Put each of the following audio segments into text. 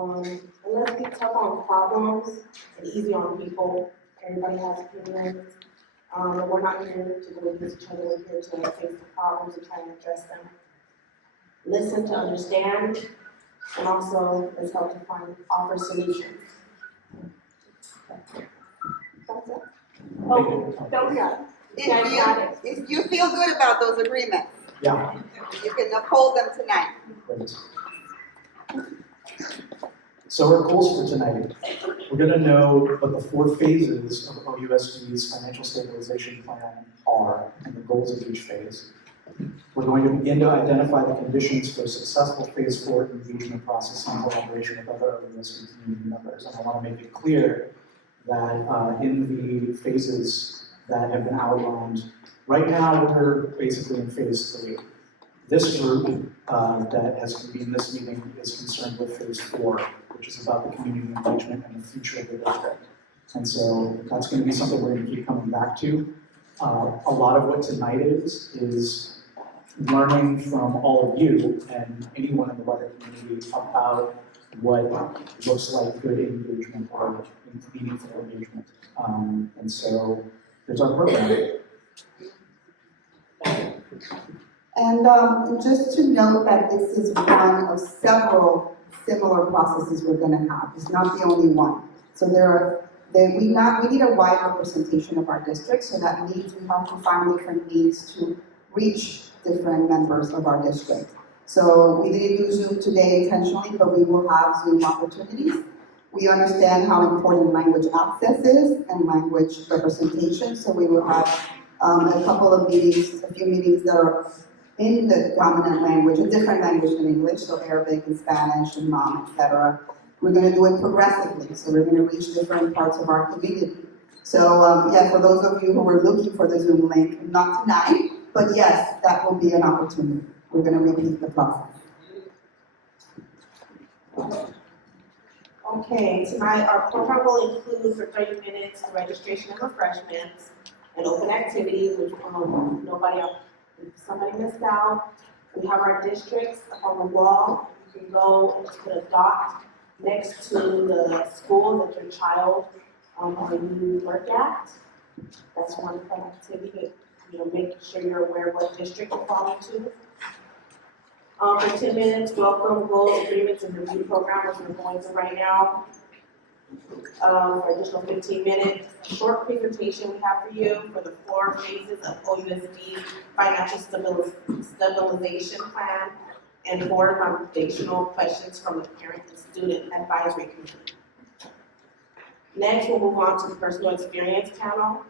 And let's be tough on problems and easy on people. Everybody has opinions. And we're not here to go against each other. We're here to face the problems and try and address them. Listen to understand, and also let's help to offer solutions. That's it. Oh, don't go. If you feel good about those agreements, Yeah. you can uphold them tonight. Great. So our goals for tonight, we're going to know what the 4 phases of OUSD's financial stabilization plan are and the goals of each phase. We're going to begin to identify the conditions for a successful phase 4 engagement process in collaboration with other OUSD community members. And I want to make it clear that in the phases that have been outlined, right now we're basically in phase 3. This group that has convened this meeting is concerned with phase 4, which is about the community engagement and the future of the district. And so that's going to be something we're going to keep coming back to. A lot of what tonight is learning from all of you and anyone in the wider community about what looks like good engagement or meaningful engagement. And so there's our program. And just to note that this is one of several similar processes we're going to have. It's not the only one. So we need a wide representation of our district, so that means we have to find different means to reach different members of our district. So we didn't do Zoom today intentionally, but we will have Zoom opportunities. We understand how important language access is and language representation, so we will have a couple of meetings, a few meetings that are in the dominant language, a different language than English, so Arabic and Spanish and Hmong, etc. We're going to do it progressively, so we're going to reach different parts of our community. So yeah, for those of you who were looking for the Zoom link, not tonight, but yes, that will be an opportunity. We're going to repeat the process. Okay, tonight our program will include for 30 minutes the registration and refreshments and open activities, which nobody else, if somebody missed out. We have our districts up on the wall. You can go and just put a dot next to the school that your child or you work at. That's one fun activity. Making sure you're aware of what district you fall into. For 10 minutes, welcome, goals, agreements, and review program, which we're going through right now. For additional 15 minutes, a short presentation we have for you for the 4 phases of OUSD financial stabilization plan and 4 foundational questions from the parent and student advisory committee. Next, we'll move on to the personal experience panel.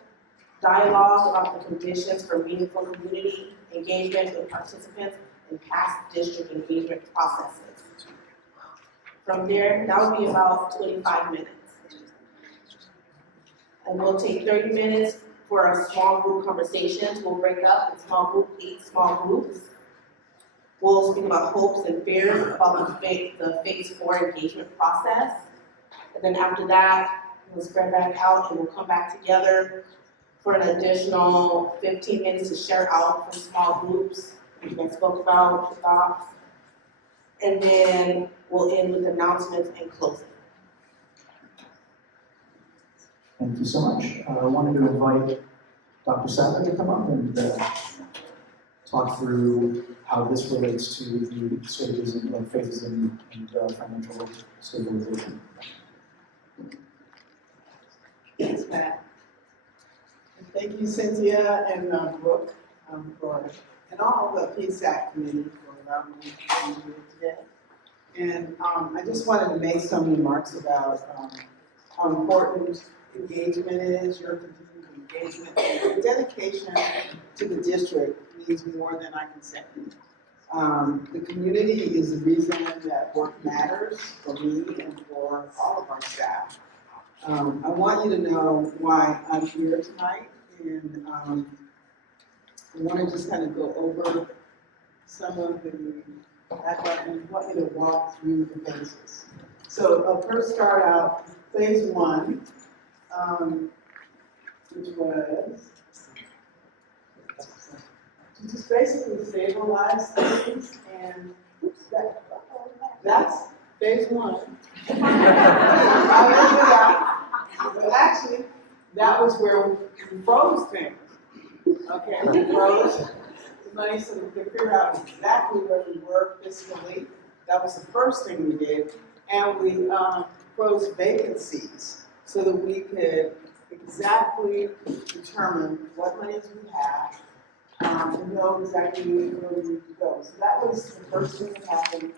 Dialogue about the conditions for meaningful community engagement with participants in past district engagement processes. From there, that would be about 25 minutes. And we'll take 30 minutes for our small group conversations. We'll break up in 8 small groups. We'll speak about hopes and fears about the phase 4 engagement process. And then after that, we'll spread back out and we'll come back together for an additional 15 minutes to share out from small groups. You guys spoke about your thoughts. And then we'll end with announcements and closing. Thank you so much. I wanted to invite Dr. Sadler to come up and talk through how this relates to the stages and phases in financial stabilization. Thanks, Matt. Thank you, Cynthia and Brooke, and all the PSAC committee for allowing me to be here today. And I just wanted to make some remarks about how important engagement is, your continued engagement, and the dedication to the district means more than I can say. The community is the reason that work matters for me and for all of our staff. I want you to know why I'm here tonight, and I want to just kind of go over some of the background and want you to walk through the phases. So I'll first start out phase 1, which was to just basically stabilize things, and that's phase one. I figured out, but actually, that was where we froze things. Okay, we froze the money so that we could figure out exactly where we were fiscally. That was the first thing we did. And we froze vacancies so that we could exactly determine what monies we have and know exactly where we need to go. So that was the first thing that happened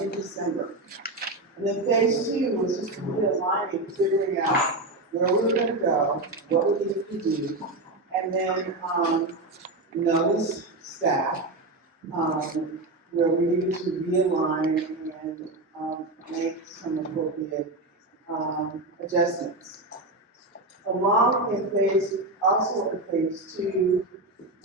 in December. And then phase two was just realigning, figuring out where we were going to go, what we needed to do, and then notice staff where we needed to realign and make some appropriate adjustments. Along in also in phase two,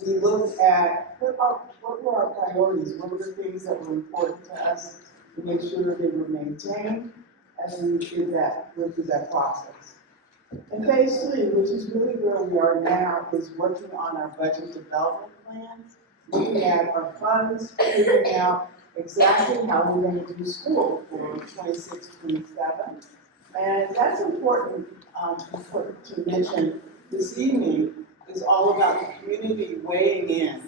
we looked at what were our priorities, what were the things that were important to us to make sure they were maintained as we went through that process. And phase three, which is really where we are now, is working on our budget development plan, looking at our funds, figuring out exactly how we're going to do school for 26, 27. And that's important to mention this evening is all about the community weighing in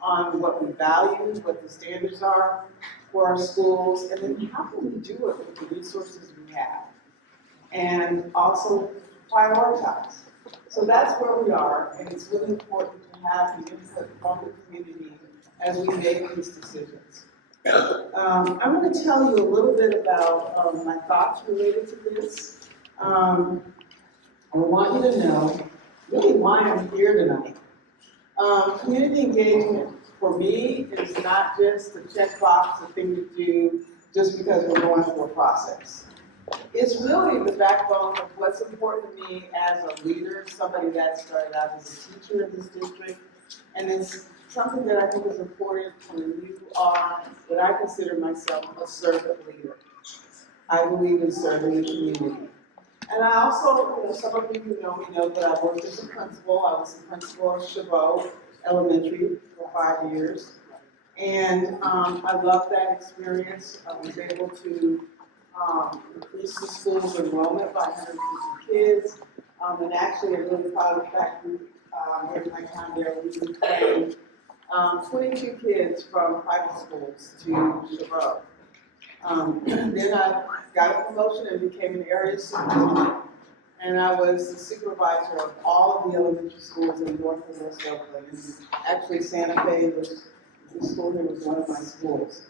on what we value, what the standards are for our schools, and then how can we do it with the resources we have. And also prioritize. So that's where we are, and it's really important to have the input from the community as we make these decisions. I'm going to tell you a little bit about my thoughts related to this. I want you to know really why I'm here tonight. Community engagement for me is not just a checkbox, a thing to do just because we're going through a process. It's really the backbone of what's important to me as a leader, somebody that started out as a teacher in this district, and it's something that I think is important when you are what I consider myself a servant leader. I believe in serving the community. And I also, some of you who know me know that I worked as a principal. I was the principal of Chabot Elementary for 5 years. And I loved that experience. I was able to increase the school's enrollment by 150 kids. And actually, I'm really proud of the fact that during my time there, we trained 22 kids from private schools to Chabot. Then I got a promotion and became an area superintendent. And I was the supervisor of all of the elementary schools in North and West Oakland. And actually, Santa Fe was the school here was one of my schools.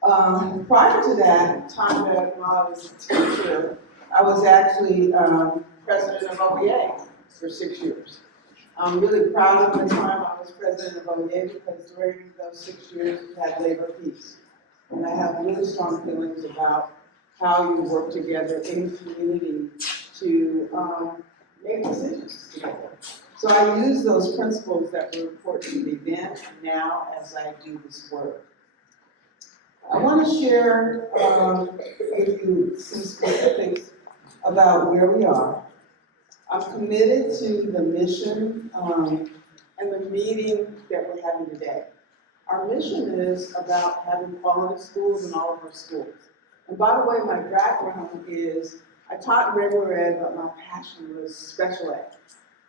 Prior to that time that while I was a teacher, I was actually president of OEA for 6 years. I'm really proud of the time I was president of OEA because during those 6 years we had labor peace. And I have really strong feelings about how you work together in the community to make decisions together. So I use those principles that were important to me then and now as I do this work. I want to share with you some specifics about where we are. I'm committed to the mission and the meeting that we're having today. Our mission is about having quality schools in all of our schools. And by the way, my background is, I taught regular ed, but my passion was special ed.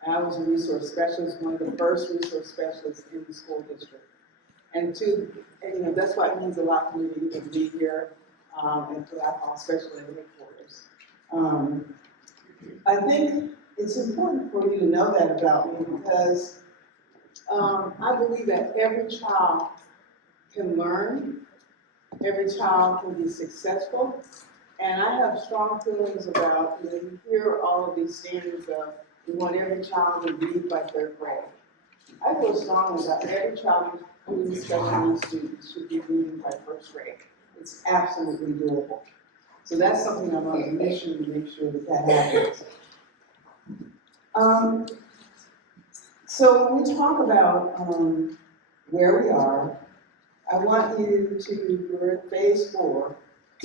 And I was a resource specialist, one of the first resource specialists in the school district. And that's why it means a lot to me to even be here and what I call special ed headquarters. I think it's important for you to know that about me because I believe that every child can learn, every child can be successful, and I have strong feelings about, you hear all of these standards of, we want every child to read by 3rd grade. I feel strongly that every child, including special needs students, should be reading by 1st grade. It's absolutely doable. So that's something I'm on a mission to make sure that happens. So when we talk about where we are, I want you to, we're at phase 4,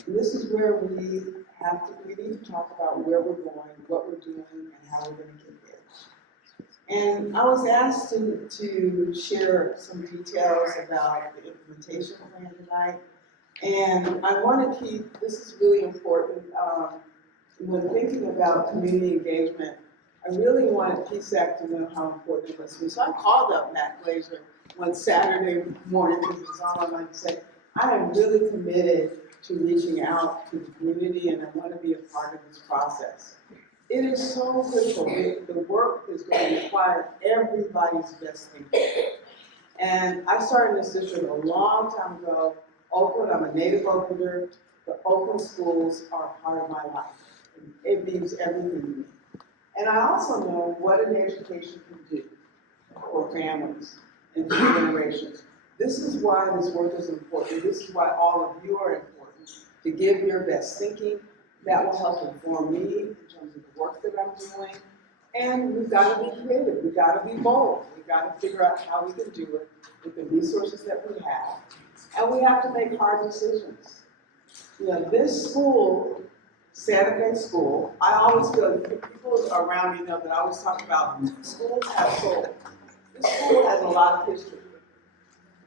and this is where we need to talk about where we're going, what we're doing, and how we're going to get there. And I was asked to share some details about the implementation plan tonight, And I want to keep, this is really important, when thinking about community engagement, I really wanted PSAC to know how important it was to me. So I called up Matt Glazer one Saturday morning, because it was all I wanted to say, I am really committed to reaching out to the community, and I want to be a part of this process. It is so critical. The work is going to require everybody's best thinking. And I started this district a long time ago. Oakland, I'm a native Oaklander. The Oakland schools are a part of my life. It means everything to me. And I also know what an education can do for families and for generations. This is why this work is important. This is why all of you are important, to give your best thinking. That will help inform me in terms of the work that I'm doing. And we've got to be creative. We've got to be bold. We've got to figure out how we can do it with the resources that we have. And we have to make hard decisions. You know, this school, Santa Fe School, I always feel, people around me know that I always talk about schools have soul. This school has a lot of history.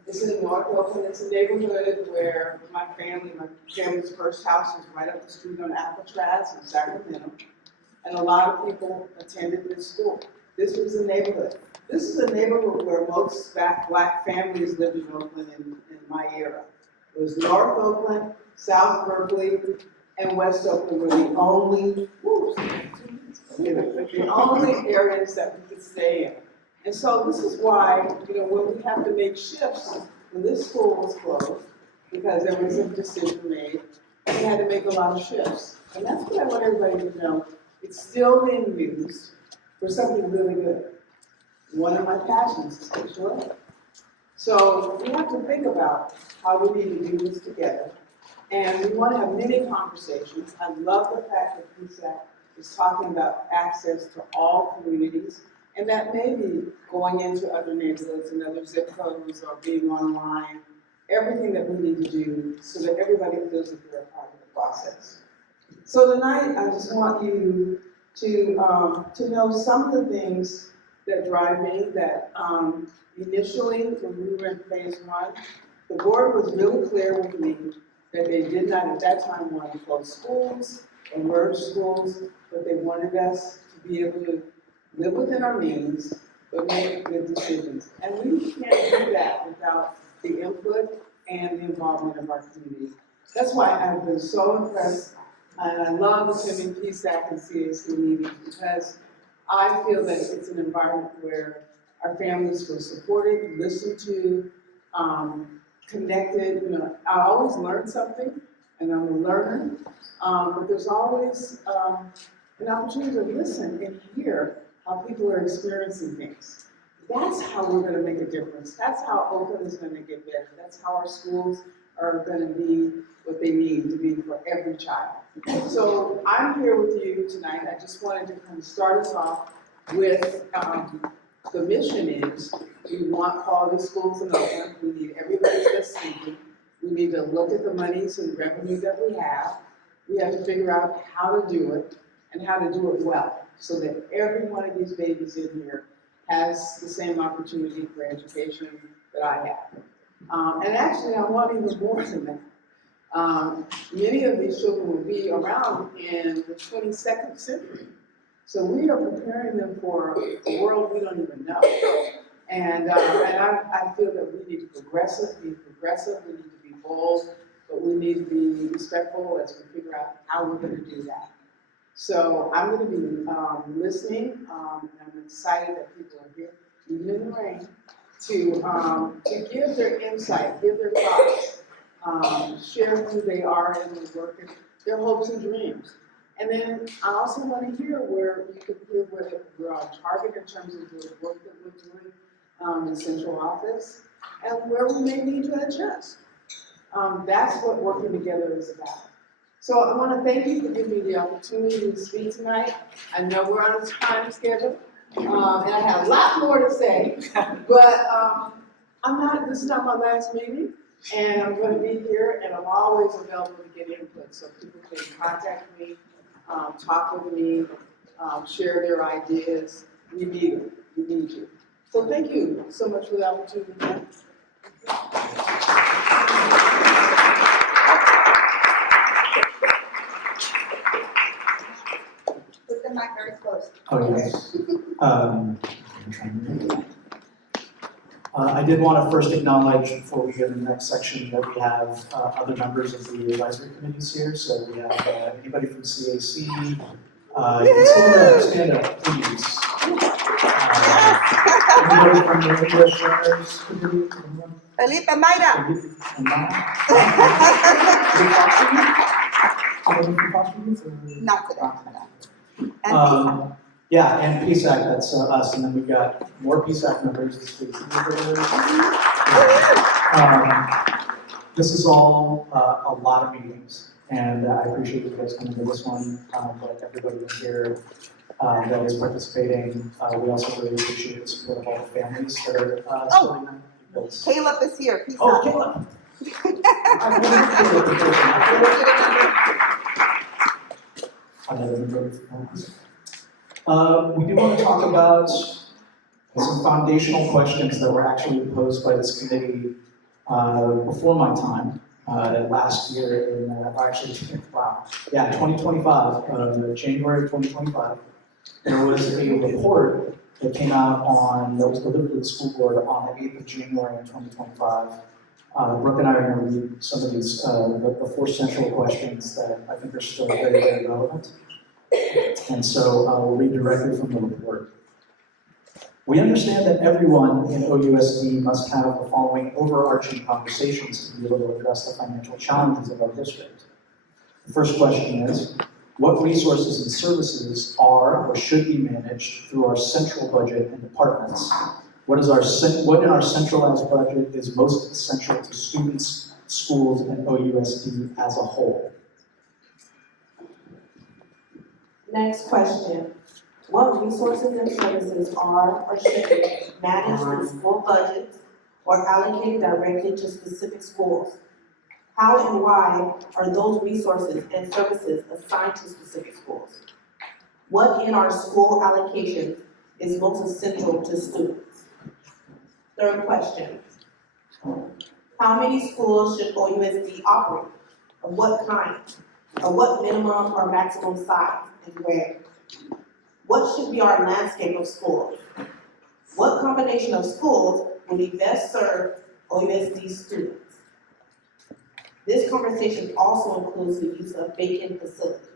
It's in North Oakland. It's a neighborhood where my family's first house was right up the street on Alcatraz in Sacramento. And a lot of people attended this school. This was a neighborhood. This is a neighborhood where most black families lived in Oakland in my era. It was North Oakland, South Berkeley, and West Oakland were the only areas that we could stay in. And so this is why, you know, when we have to make shifts, when this school was closed, because there was a decision made, we had to make a lot of shifts. And that's what I want everybody to know. It's still being used for something really good. One of my passions is spiritual ed. So we have to think about how we need to do this together. And we want to have many conversations. I love the fact that PSAC is talking about access to all communities. And that may be going into other neighborhoods and other zip codes or being online, everything that we need to do so that everybody feels that they're a part of the process. So tonight, I just want you to know some of the things that drive me, that initially, when we were in phase 1, the board was really clear with me that they did not at that time want to close schools or merge schools, but they wanted us to be able to live within our means, but make good decisions. And we can't do that without the input and the involvement of our community. That's why I've been so impressed, and I love attending PSAC and CAC meetings, because I feel that it's an environment where our families feel supported, listened to, connected. You know, I always learn something, and I'm a learner, but there's always an opportunity to listen and hear how people are experiencing things. That's how we're going to make a difference. That's how Oakland is going to get better. That's how our schools are going to be what they need to be for every child. So I'm here with you tonight. I just wanted to kind of start us off with the mission is we want quality schools in Oakland. We need everybody's best thinking. We need to look at the monies and revenue that we have. We have to figure out how to do it and how to do it well, so that every one of these babies in here has the same opportunity for education that I have. And actually, I want even more than that. Many of these children will be around in the 22nd century. So we are preparing them for a world we don't even know. And I feel that we need to be progressive, we need to be bold, but we need to be respectful as we figure out how we're going to do that. So I'm going to be listening, and I'm excited that people are here, even in the rain, to give their insight, give their thoughts, share who they are in their work, and their hopes and dreams. And then I also want to hear where you can hear where we're on target in terms of the work that we're doing in central office, and where we may need to adjust. That's what working together is about. So I want to thank you for giving me the opportunity to speak tonight. I know we're on a time schedule, and I have a lot more to say, but this is not my last meeting, and I'm going to be here, and I'm always available to get input, so people can contact me, talk with me, share their ideas. We need it. We need you. So thank you so much for the opportunity. mic very close. Oh, yes. I'm trying to- I did want to first acknowledge, before we get in the next section, that we have other members of the advisory committees here. So we have anybody from CAC. You can stand up, please. Anybody from the English Learners Committee? Anyone? Felipe Mayra. Not today. And Yeah, and PSAC, that's us, and then we've got more PSAC members. This is all a lot of meetings, and I appreciate you guys coming to this one, but everybody is here that is participating. We also really appreciate the support of all the families that are supporting them. Because- Caleb is here. Peace Oh, out. Caleb! I we do want to talk about some foundational questions that were actually posed by this committee before my time, last year in, 2025, January of 2025. There was a report that came out that was delivered to the school board on the 8th of January of 2025. Brooke and I are going to read some of these, the 4 central questions that I think are still very, very relevant. And so we'll read directly from the report. We understand that everyone in OUSD must have the following overarching conversations to be able to address the financial challenges of our district. The first question is, what resources and services are or should be managed through our central budget and departments? What in our centralized budget is most essential to students, schools, and OUSD as a whole? Next question. What resources and services are or should be managed through school budgets or allocated directly to specific schools? How and why are those resources and services assigned to specific schools? What in our school allocations is most essential to students? Third question. How many schools should OUSD operate? Of what kind? Of what minimum or maximum size and where? What should be our landscape of schools? What combination of schools will be best serve OUSD students? This conversation also includes the use of vacant facilities.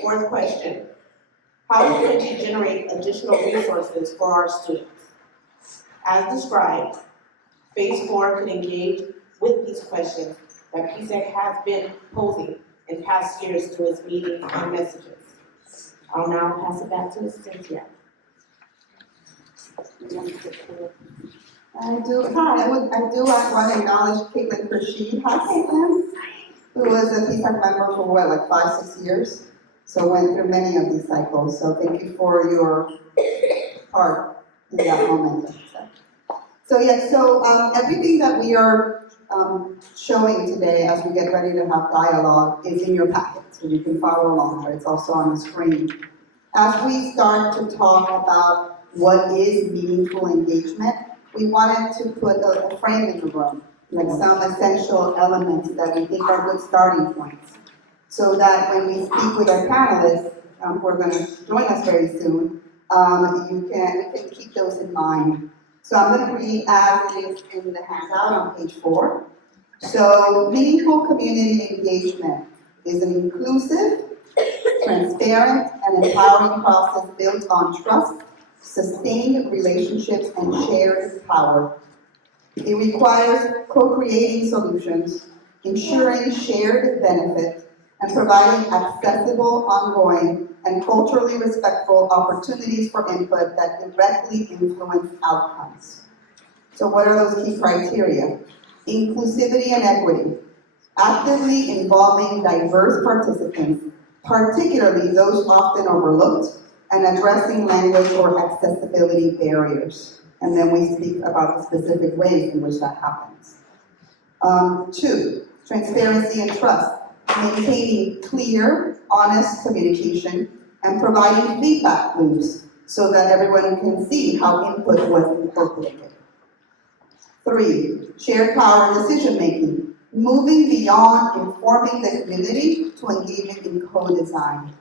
Fourth question. How can we generate additional resources for our students? As described, Phase 4 can engage with these questions that PSEC has been posing in past years through its meetings and messages. I'll now pass it back to Cynthia. I do want to acknowledge Caitlin Rashid. Hi, Caitlin. Who was a PSAC member for like 5-6 years. So went through many of these cycles. So thank you for your part in that moment. So everything that we are showing today as we get ready to have dialogue is in your packet. So you can follow along, but it's also on the screen. As we start to talk about what is meaningful engagement, we wanted to put a frame in the room, like some essential elements that we think are good starting points. So that when we speak with our panelists, who are going to join us very soon, you can keep those in mind. So I'm going to read as it is in the handout on page 4. So meaningful community engagement is an inclusive, transparent, and empowering process built on trust, sustained relationships, and shared power. It requires co-creating solutions, ensuring shared benefit, and providing accessible, ongoing, and culturally respectful opportunities for input that directly influence outcomes. So what are those key criteria? Inclusivity and equity, actively involving diverse participants, particularly those often overlooked, and addressing language or accessibility barriers. And then we speak about the specific ways in which that happens. 2, transparency and trust, maintaining clear, honest communication, and providing feedback loops so that everyone can see how input was incorporated. 3, shared power and decision-making, moving beyond informing the community to engaging in co-design.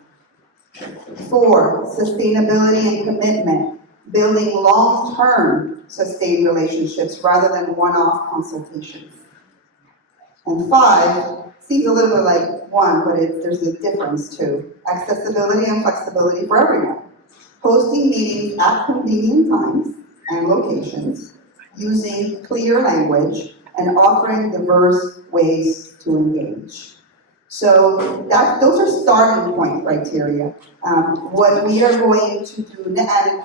4, sustainability and commitment, building long-term sustained relationships rather than one-off consultations. And 5, seems a little bit like 1, but there's a difference too. Accessibility and flexibility for everyone. Hosting meetings at convenient times and locations, using clear language, and offering diverse ways to engage. So those are starting point criteria. What we are going to do, and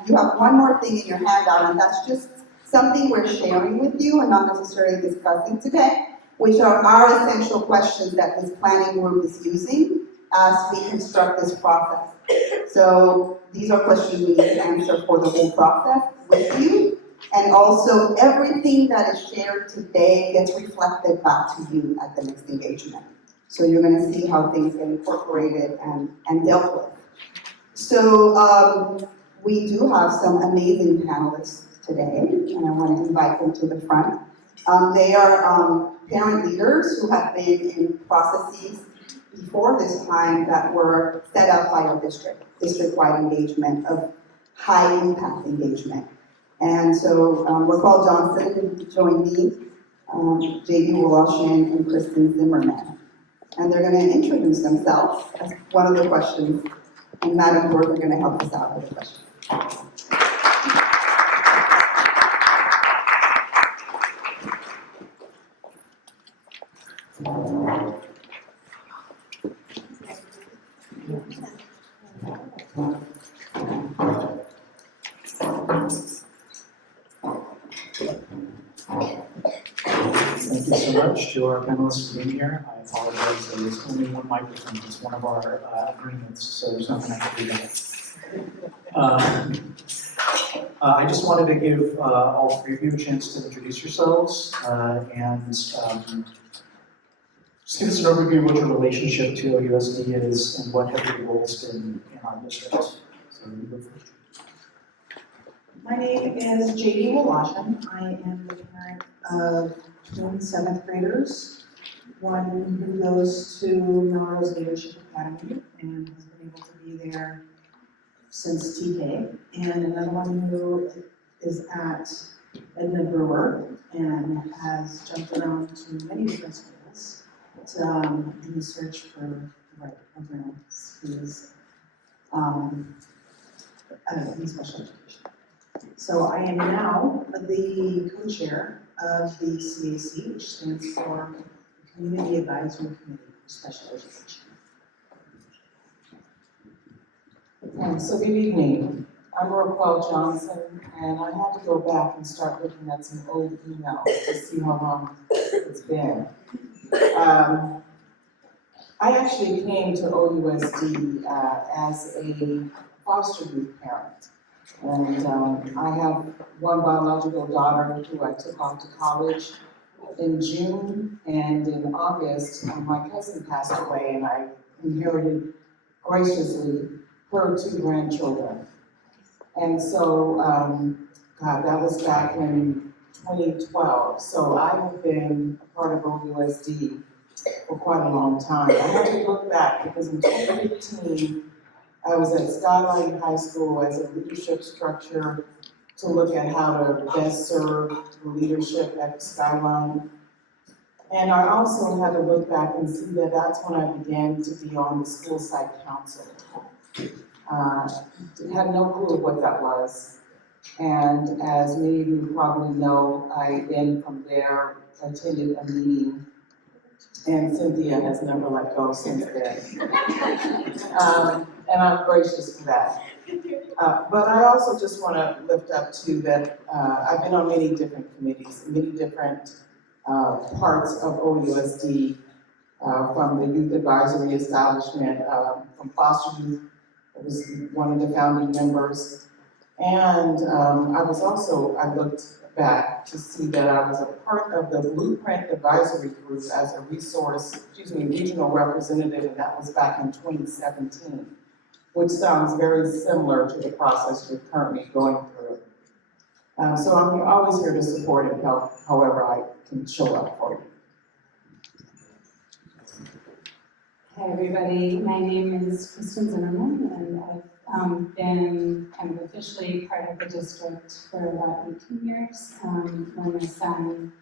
you have one more thing in your handout, and that's just something we're sharing with you and not necessarily discussing today, which are our essential questions that this planning group is using as we construct this process. So these are questions we need to answer for the whole process with you, and also everything that is shared today gets reflected back to you at the next engagement. So you're going to see how things get incorporated and dealt with. So we do have some amazing panelists today, and I want to invite them to the front. They are parent leaders who have been in processes before this time that were set up by our district-wide engagement of high impact engagement. And so we're called Johnson, who joined me, J.D. Woloshin, and Kristen Zimmerman. And they're going to introduce themselves as one of the questions, and Madam Board, they're going to help us out with the questions. Thank you so much to our panelists for being here. I apologize, there's only one microphone. It's one of our agreements, so there's nothing I can do there. I just wanted to give all three of you a chance to introduce yourselves and just give us an overview of what your relationship to OUSD is and what have your roles been in our district. So you go first. My name is J.D. Woloshin. I am the parent of twin 7th graders, one who goes to Melrose Leadership Academy and has been able to be there since TK, and another one who is at Edna Brewer and has jumped around to many different schools in the search for the right programs. He's in special education. So I am now the co-chair of the CAC, which stands for the Community Advisory Committee for Special Education. So good evening. I'm Raquel Johnson, and I had to go back and start looking at some old emails to see how long it's been. I actually came to OUSD as a foster youth parent. And I have one biological daughter who I took off to college in June, and in August, my cousin passed away, and I inherited graciously her 2 grandchildren. And so, God, that was back in 2012. So I have been a part of OUSD for quite a long time. I had to look back because in 2015, I was at Skyline High School as a leadership structure to look at how to best serve the leadership at Skyline. And I also had to look back and see that that's when I began to be on the school site council. Had no clue what that was. And as many of you probably know, I then from there attended a meeting, and Cynthia has never let go since then. And I'm gracious for that. But I also just want to lift up too that I've been on many different committees, many different parts of OUSD, from the youth advisory establishment, from foster youth. I was one of the founding members. And I looked back to see that I was a part of the Blueprint Advisory Group as a regional representative, and that was back in 2017, which sounds very similar to the process you're currently going through. So I'm always here to support and help however I can show up for you. Hey, everybody. My name is Kristen Zimmerman, and I've been kind of officially part of the district for about 18 years. When my son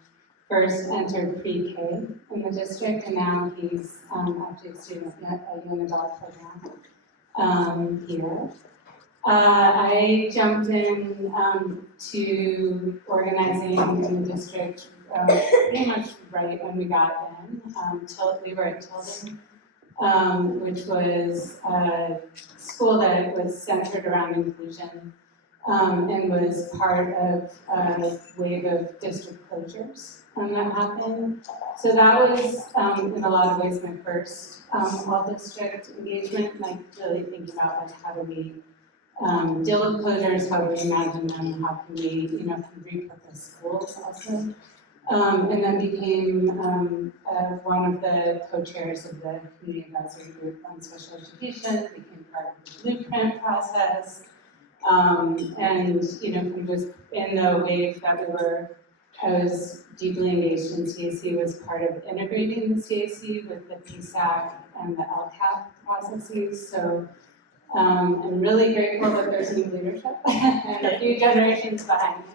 first entered pre-K in the district, and now he's actually a student at a young adult program here. I jumped in to organizing in the district pretty much right when we got in. We were at Tilden, which was a school that was centered around inclusion and was part of a wave of district closures that happened. So that was, in a lot of ways, my first all-district engagement, like really thinking about like how do we deal with closures, how do we imagine them, how can we, kind of repurpose schools also. And then became one of the co-chairs of the Community Advisory Group on Special Education, became part of the blueprint process, and kind of was in the wave that I was deeply engaged in CAC, was part of integrating the CAC with the PSAC and the LCAP processes. So I'm really grateful that there's new leadership and a few generations behind me.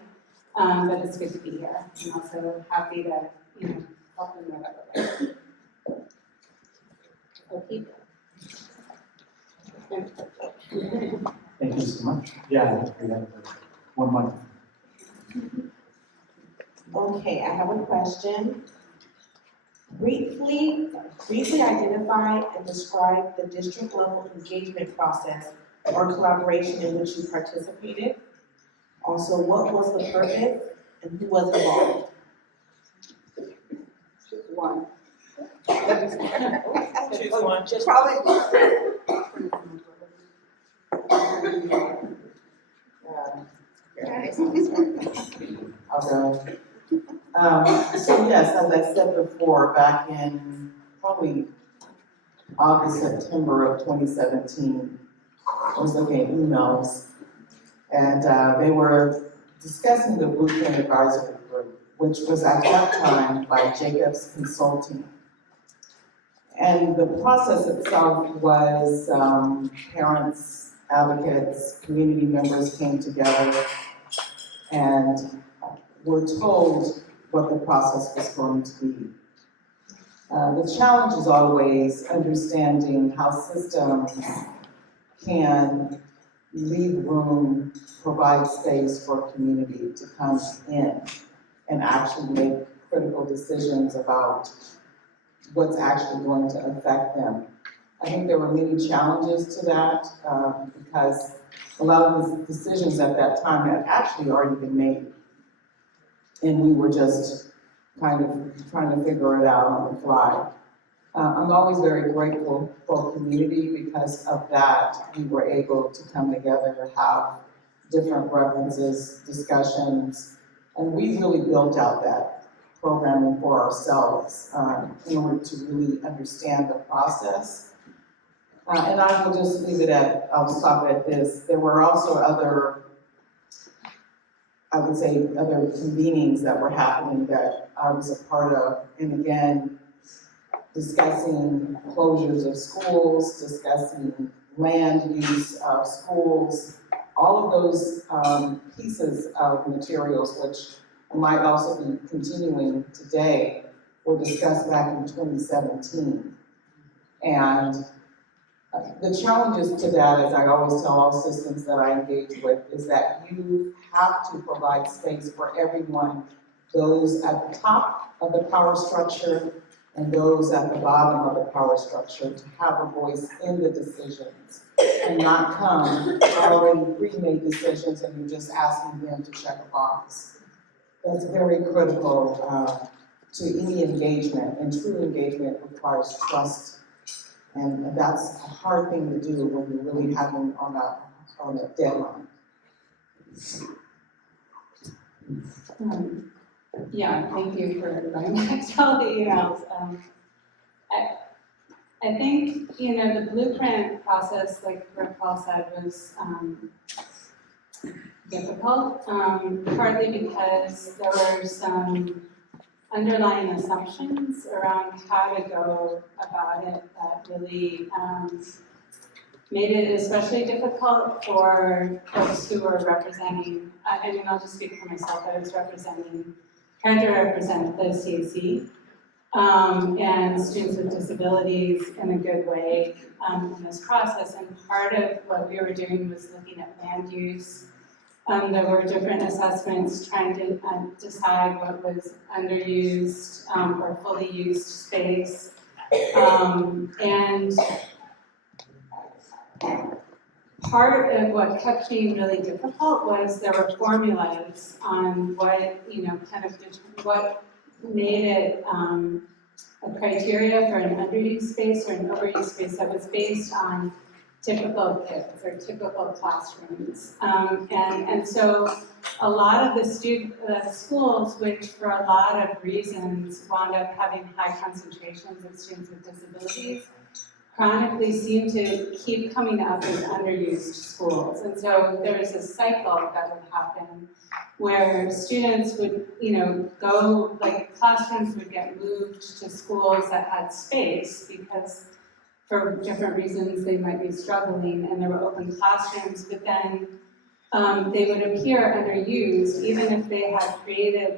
But it's good to be here. I'm also happy to, help in whatever way. Okay. Thank you so much. Yeah, we have 1 month. Okay, I have a question. Briefly identify and describe the district level engagement process or collaboration in which you participated. Also, what was the purpose and who was involved? Choose one. Choose one. Probably. Okay. So yes, as I said before, back in probably August, September of 2017, I was looking at emails, and they were discussing the Blueprint Advisory Group, which was at that time by Jacobs Consulting. And the process itself was parents, advocates, community members came together and were told what the process was going to be. The challenge is always understanding how systems can leave room, provide space for community to come in and actually make critical decisions about what's actually going to affect them. I think there were many challenges to that because a lot of the decisions at that time had actually already been made. And we were just kind of trying to figure it out on the fly. I'm always very grateful for community because of that. We were able to come together and have different references, discussions, and we really built out that programming for ourselves in order to really understand the process. And I will just leave it at, I'll stop at this. There were also other convenings that were happening that I was a part of. And again, discussing closures of schools, discussing land use of schools, all of those pieces of materials, which might also be continuing today, were discussed back in 2017. And the challenges to that, as I always tell all systems that I engage with, is that you have to provide space for everyone, those at the top of the power structure and those at the bottom of the power structure, to have a voice in the decisions and not come already pre-made decisions and you're just asking them to check a box. That's very critical to any engagement, and true engagement requires trust. And that's a hard thing to do when you're really having on a deadline. Yeah, thank you for going back to all the emails. I think, the blueprint process, like Rick Paul said, was difficult, partly because there were some underlying assumptions around how to go about it that really made it especially difficult for folks who were representing, I mean, I'll just speak for myself, I was trying to represent the CAC and students with disabilities in a good way in this process. And part of what we were doing was looking at land use. There were different assessments trying to decide what was underused or fully used space. And part of what kept being really difficult was there were formulas on what, kind of what made it a criteria for an underused space or an overused space that was based on typical kids or typical classrooms. And so a lot of the schools, which for a lot of reasons wound up having high concentrations of students with disabilities, chronically seem to keep coming up as underused schools. And so there was a cycle that would happen where students would, go, like classrooms would get moved to schools that had space because for different reasons they might be struggling and there were open classrooms, but then they would appear underused even if they had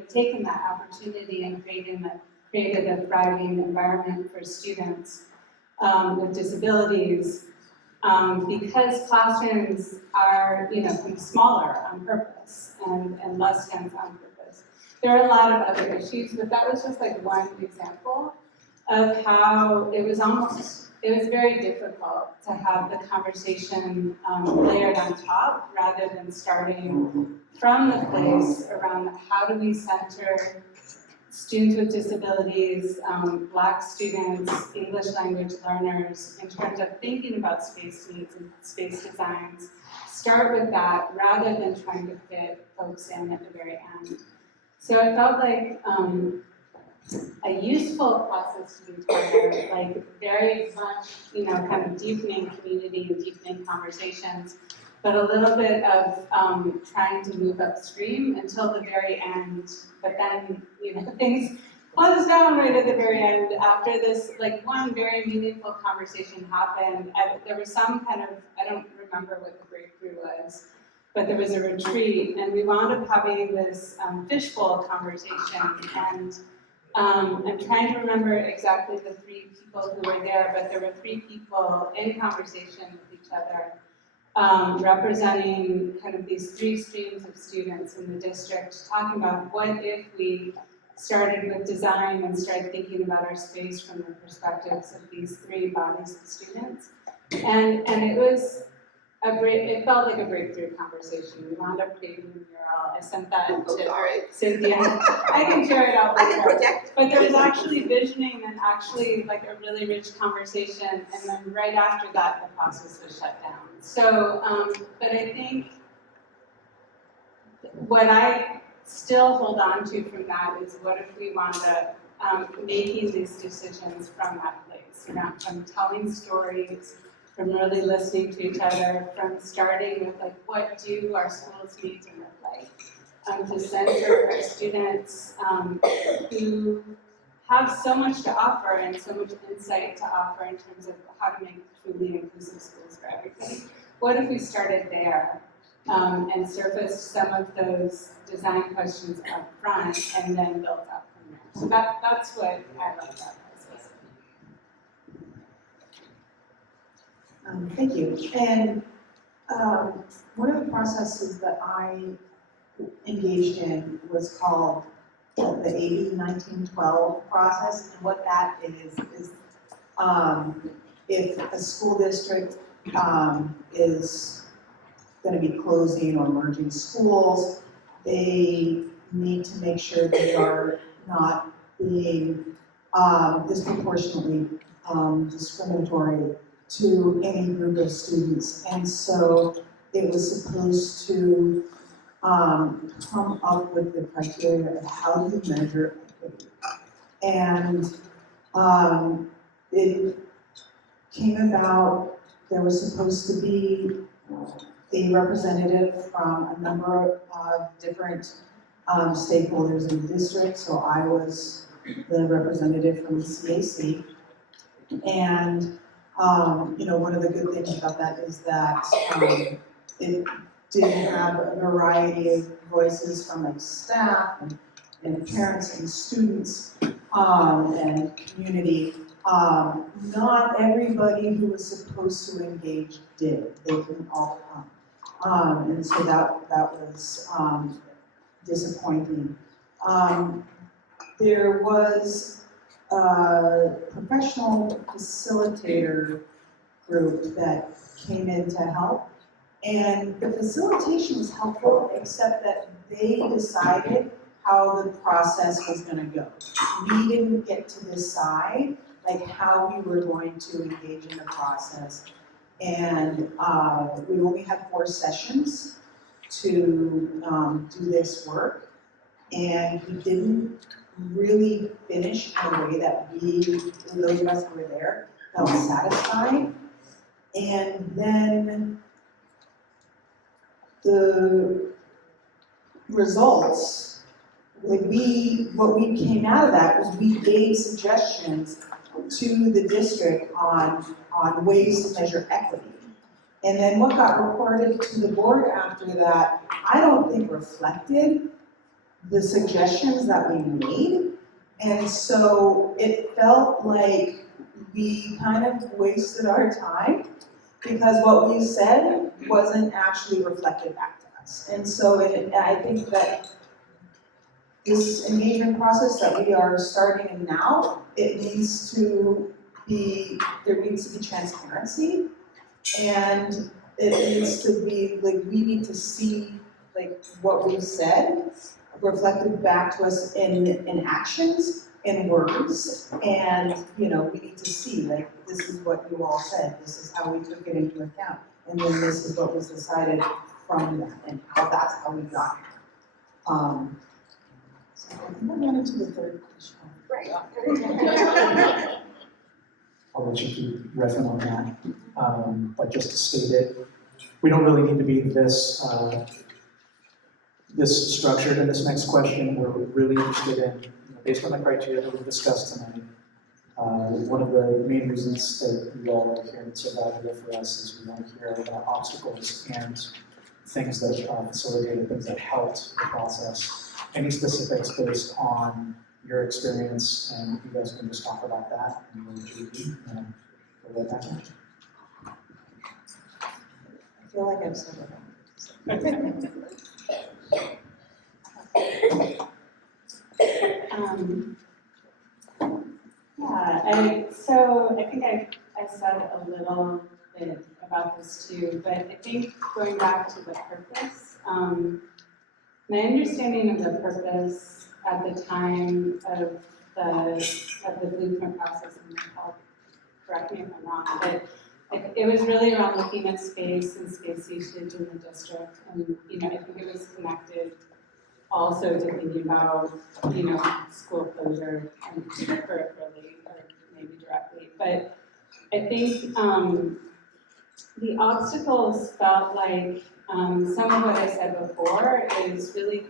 taken that opportunity and created a thriving environment for students with disabilities, because classrooms are, kind of smaller on purpose and less dense on purpose. There are a lot of other issues, but that was just like one example of how it was very difficult to have the conversation layered on top rather than starting from the place around how do we center students with disabilities, Black students, English language learners, in terms of thinking about space needs and space designs. Start with that rather than trying to fit folks in at the very end. So it felt like a useful process to be together, like very much, kind of deepening community and deepening conversations, but a little bit of trying to move upstream until the very end. But then, things closed down right at the very end after this, like one very meaningful conversation happened. There was some kind of, I don't remember what the breakthrough was, but there was a retreat and we wound up having this fishbowl conversation. And I'm trying to remember exactly the three people who were there, but there were three people in conversation with each other, representing kind of these three streams of students in the district, talking about what if we started with design and started thinking about our space from the perspectives of these three bodies of students. And it was it felt like a breakthrough conversation. We wound up creating a mural. I sent that to Cynthia. I can share it out with her. But there was actually visioning and actually like a really rich conversation. And then right after that, the process was shut down. So, but I think what I still hold on to from that is what if we wound up making these decisions from that place, from telling stories, from really listening to each other, from starting with like, what do our schools need to look like, to center our students who have so much to offer and so much insight to offer in terms of how to make truly inclusive schools for everybody. What if we started there and surfaced some of those design questions up front and then built up from there? So that's what I like about process. Thank you. And one of the processes that I engaged in was called the AB 1912 process. And what that is if a school district is going to be closing or merging schools, they need to make sure they are not being disproportionately discriminatory to any group of students. And so it was supposed to come up with the criteria of how do you measure equity. And it came about, there was supposed to be a representative from a number of different stakeholders in the district, so I was the representative from the CAC. And, one of the good things about that is that, it did have a variety of voices from like staff and parents and students, and community. Not everybody who was supposed to engage did, they didn't all come. And so that was, disappointing. There was a professional facilitator group that came in to help. And the facilitation was helpful, except that they decided how the process was gonna go. We didn't get to decide like how we were going to engage in the process. And we only had 4 sessions to do this work. And we didn't really finish in a way that those of us who were there, felt satisfied. And then the results, what we came out of that was we gave suggestions to the district on ways to measure equity. And then what got reported to the board after that, I don't think reflected the suggestions that we made. And so it felt like we kind of wasted our time because what we said wasn't actually reflected back to us. And so I think that this engagement process that we are starting in now, there needs to be transparency, and it needs to be, like, we need to see, like, what we've said reflected back to us in actions, in words, and, we need to see, like, this is what you all said, this is how we took it into account, and then this is what was decided from that, and that's how we got here. So I think I'm running to the third question. Right. I'll let you keep riffing on that. But just to state it, we don't really need to be this structured in this next question. We're really interested in, based on the criteria that we've discussed tonight, one of the main reasons that you all are here and so valuable for us is we want to hear about obstacles and things that facilitated, things that helped the process. Any specifics based on your experience, and you guys can just talk about that and we'll GP and go right back in. I feel like I've said So I think I said a little bit about this too, but I think going back to the purpose, my understanding of the purpose at the time of the blueprint process, and correct me if I'm wrong, but it was really around looking at space and space usage in the district, and I think it was connected also to thinking about school closure and peripherally or maybe directly. But I think the obstacles felt like some of what I said before is really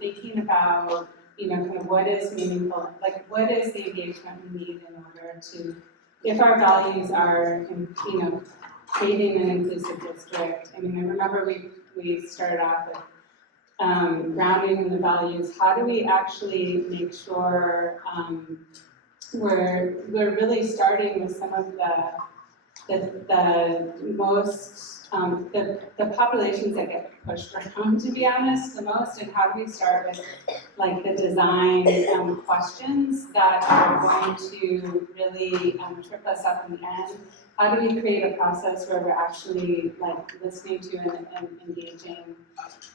thinking about kind of what is meaningful, like what is the engagement we need in order to, if our values are creating an inclusive district. I mean, I remember we started off with grounding in the values. How do we actually make sure we're really starting with some of the most the populations that get pushed around, to be honest, the most, and how do we start with like the design questions that are going to really trip us up in the end? How do we create a process where we're actually like listening to and engaging?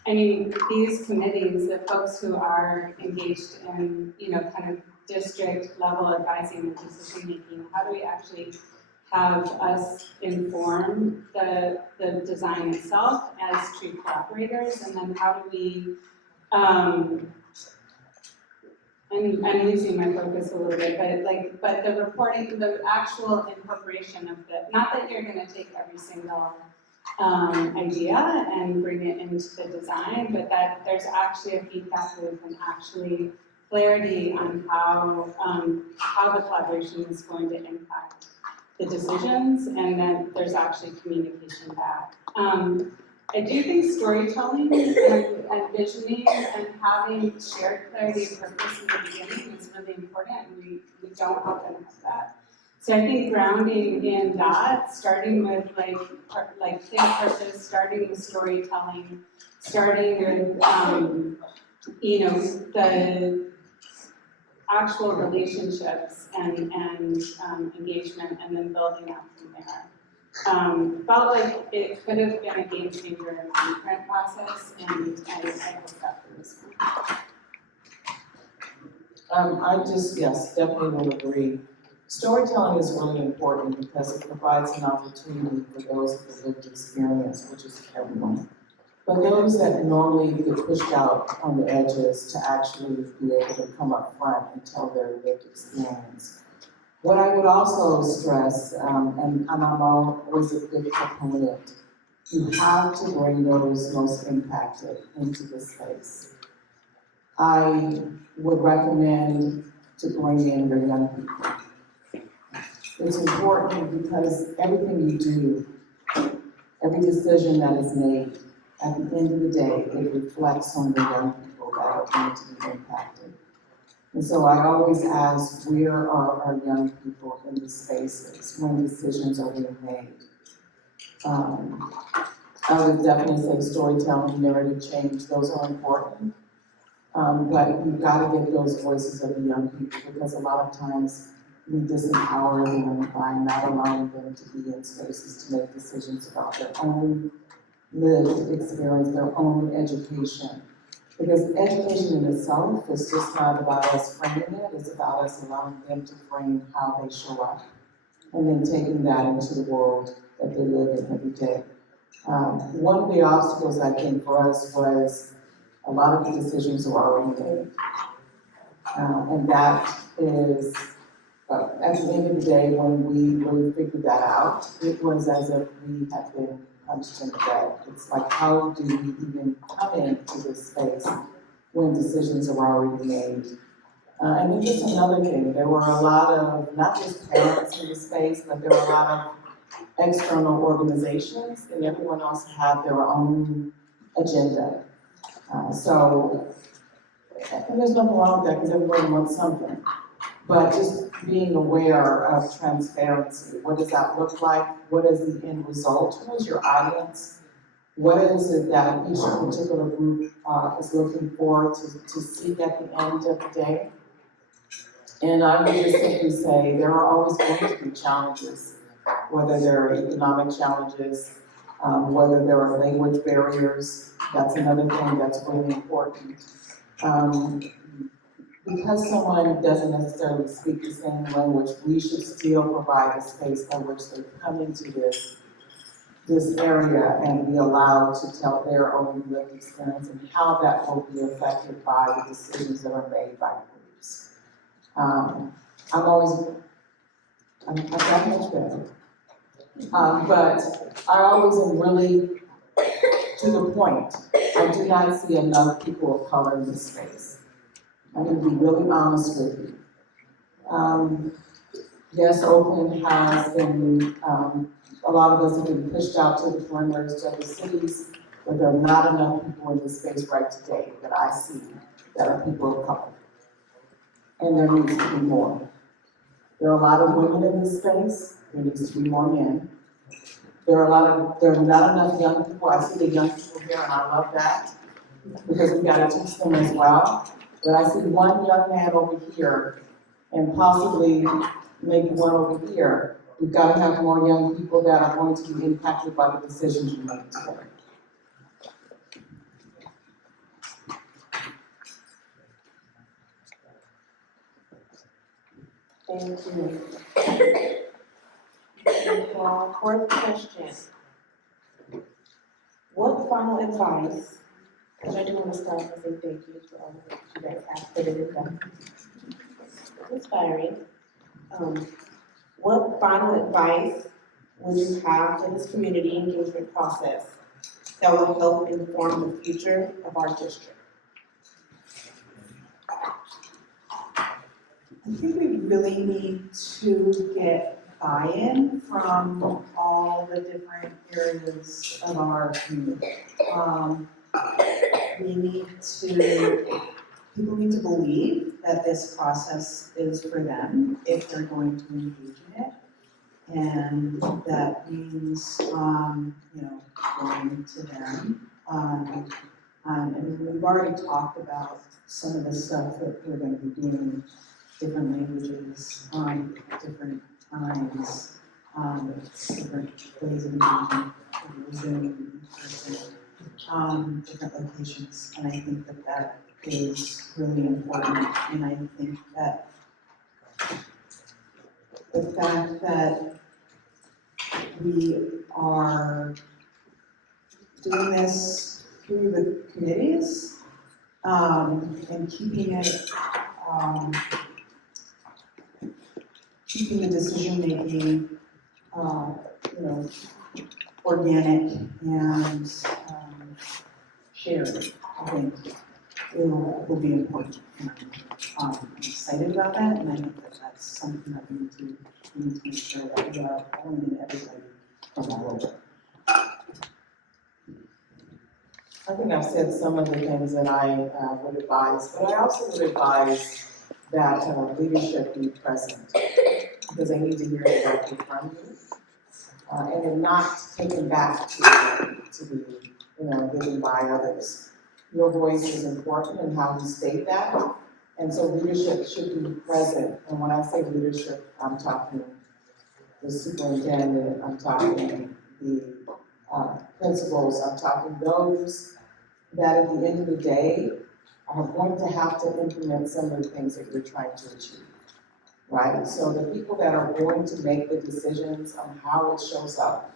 I mean, these committees, the folks who are engaged in, kind of district level advising and decision making, how do we actually have us inform the design itself as true collaborators, and then how do we, I'm losing my focus a little bit, but the reporting, the actual incorporation of not that you're gonna take every single idea and bring it into the design, but that there's actually a feedback loop and actually clarity on how the collaboration is going to impact the decisions, and then there's actually communication back. I do think storytelling and visioning and having shared clarity of purpose in the beginning is really important, and we don't often have that. So I think grounding in that, starting with like think purpose, starting with storytelling, starting with the actual relationships and engagement, and then building up from there. Felt like it could have been a game changer in the blueprint process, and I hope that for this one. Yes, definitely will agree. Storytelling is really important because it provides an opportunity for those with lived experience, which is everyone. But those that normally get pushed out on the edges to actually be able to come up front and tell their lived experience. What I would also stress, and I'm always a big proponent, you have to bring those most impacted into the space. I would recommend to bring in your young people. It's important because everything you do, every decision that is made, at the end of the day, it reflects on the young people that are going to be impacted. And so I always ask, where are our young people in the spaces when decisions are being made? I would definitely say storytelling, narrative change, those are important. But you've got to get those voices of the young people, because a lot of times we disempower them by not allowing them to be in spaces to make decisions about their own lived experience, their own education. Because education in itself is just not about us framing it, it's about us allowing them to frame how they show up, and then taking that into the world that they live in every day. One of the obstacles, I think, for us was a lot of the decisions were already made. And that is, at the end of the day, when we really figured that out, it was as if we had been punched in the gut. It's like, how do we even come into this space when decisions are already made? And then just another thing, there were a lot of, not just parents in the space, but there were a lot of external organizations, and everyone else had their own agenda. And there's nothing wrong with that, because everyone wants something. But just being aware of transparency. What does that look like? What is the end result? Who is your audience? What is it that each particular group is looking for to seek at the end of the day? And I would just simply say there are always going to be challenges, whether there are economic challenges, whether there are language barriers. That's another thing that's really important. Because someone doesn't necessarily speak the same language, we should still provide a space by which they come into this area and be allowed to tell their own lived experience and how that will be affected by the decisions that are made by groups. I've got much better. But I always am really to the point. I do not see enough people of color in this space. I'm going to be really honest with you. Yes, Oakland has been, a lot of us have been pushed out to the perimeters to other cities, but there are not enough people in this space right today that I see that are people of color. And there needs to be more. There are a lot of women in this space, there needs to be more men. There are not enough young people. I see the young people here and I love that, because we gotta teach them as well. But I see one young man over here and possibly maybe one over here. We've got to have more young people that are going to be impacted by the decisions we make today. Thank you. Fourth question. What final advice, because I do want to start by saying thank you for all the things you guys have put in and done. It's inspiring. What final advice would you have in this community engagement process that will help inform the future of our district? I think we really need to get buy-in from all the different areas of our community. We need to, people need to believe that this process is for them if they're going to engage in it. And that means, going to them. And we've already talked about some of the stuff that we're gonna be doing, different languages, different times, different ways of engaging, Zoom, in person, different locations. And I think that that is really important. And I think that the fact that we are doing this through the committees, and keeping the decision-making, organic and, shared, I think, will be important. And, I'm excited about that, and I think that that's something that we need to make sure that we are pulling in everybody from all over. I think I've said some of the things that I would advise, but I also would advise that leadership be present, because they need to hear it directly from you, and then not taken back to be, given by others. Your voice is important in how you state that, and so leadership should be present. And when I say leadership, I'm talking the superintendent, I'm talking the principals, I'm talking those that at the end of the day are going to have to implement some of the things that you're trying to achieve, right? So the people that are going to make the decisions on how it shows up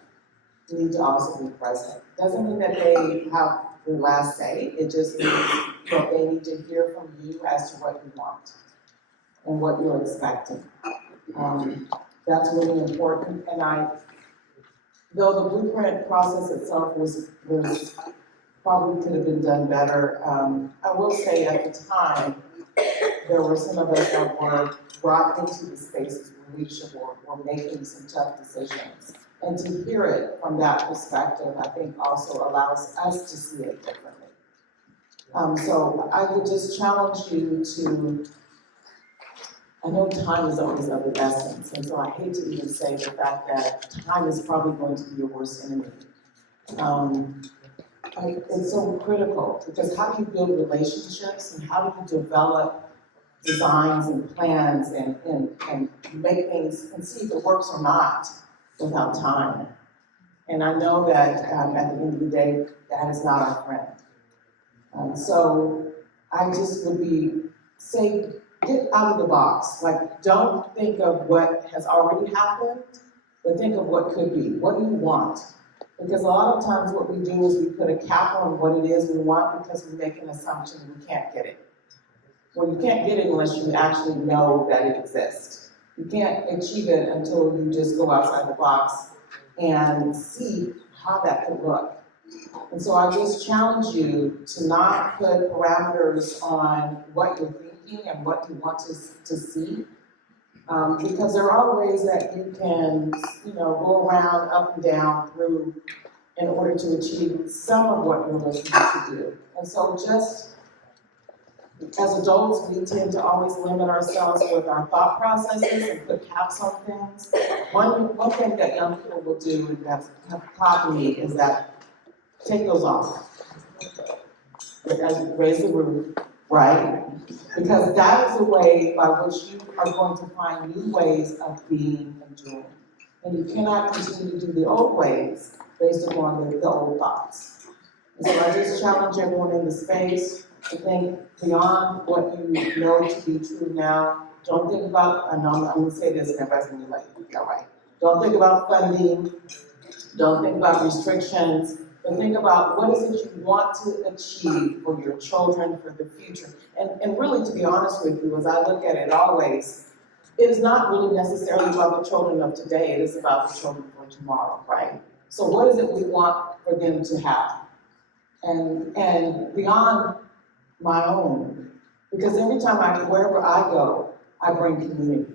need to also be present. Doesn't mean that they have the last say, it just means that they need to hear from you as to what you want and what you're expecting. That's really important, and though the blueprint process itself was probably could have been done better. I will say at the time, there were some of us that were brought into the spaces where leadership were making some tough decisions. And to hear it from that perspective, I think also allows us to see it differently. So I would just challenge you to, I know time is always of the essence, and so I hate to even say the fact that time is probably going to be your worst enemy. It's so critical, because how do you build relationships and how do you develop designs and plans and make things and see if it works or not without time? And I know that at the end of the day, that is not our friend. So I just would say, get out of the box. Like, don't think of what has already happened, but think of what could be. What do you want? Because a lot of times what we do is we put a cap on what it is we want because we make an assumption we can't get it. Well, you can't get it unless you actually know that it exists. You can't achieve it until you just go outside the box and see how that could look. And so I just challenge you to not put parameters on what you're thinking and what you want to see. Because there are ways that you can, go around, up and down, through, in order to achieve some of what you're looking to do. And so just, as adults, we tend to always limit ourselves with our thought processes and put caps on things. One thing that young people will do, and that's taught me, is that take those off. Raise the roof, right? Because that is a way by which you are going to find new ways of being and doing. And you cannot continue to do the old ways based upon the old thoughts. And so I just challenge everyone in the space to think beyond what you know to be true now. Don't think about, and I'm going to say this and everybody's going to be like, yeah, right. Don't think about funding. Don't think about restrictions. But think about what is it you want to achieve for your children, for the future. And really, to be honest with you, as I look at it always, it is not really necessarily about the children of today, it is about the children for tomorrow, right? So what is it we want for them to have? And beyond my own, because every time wherever I go, I bring community.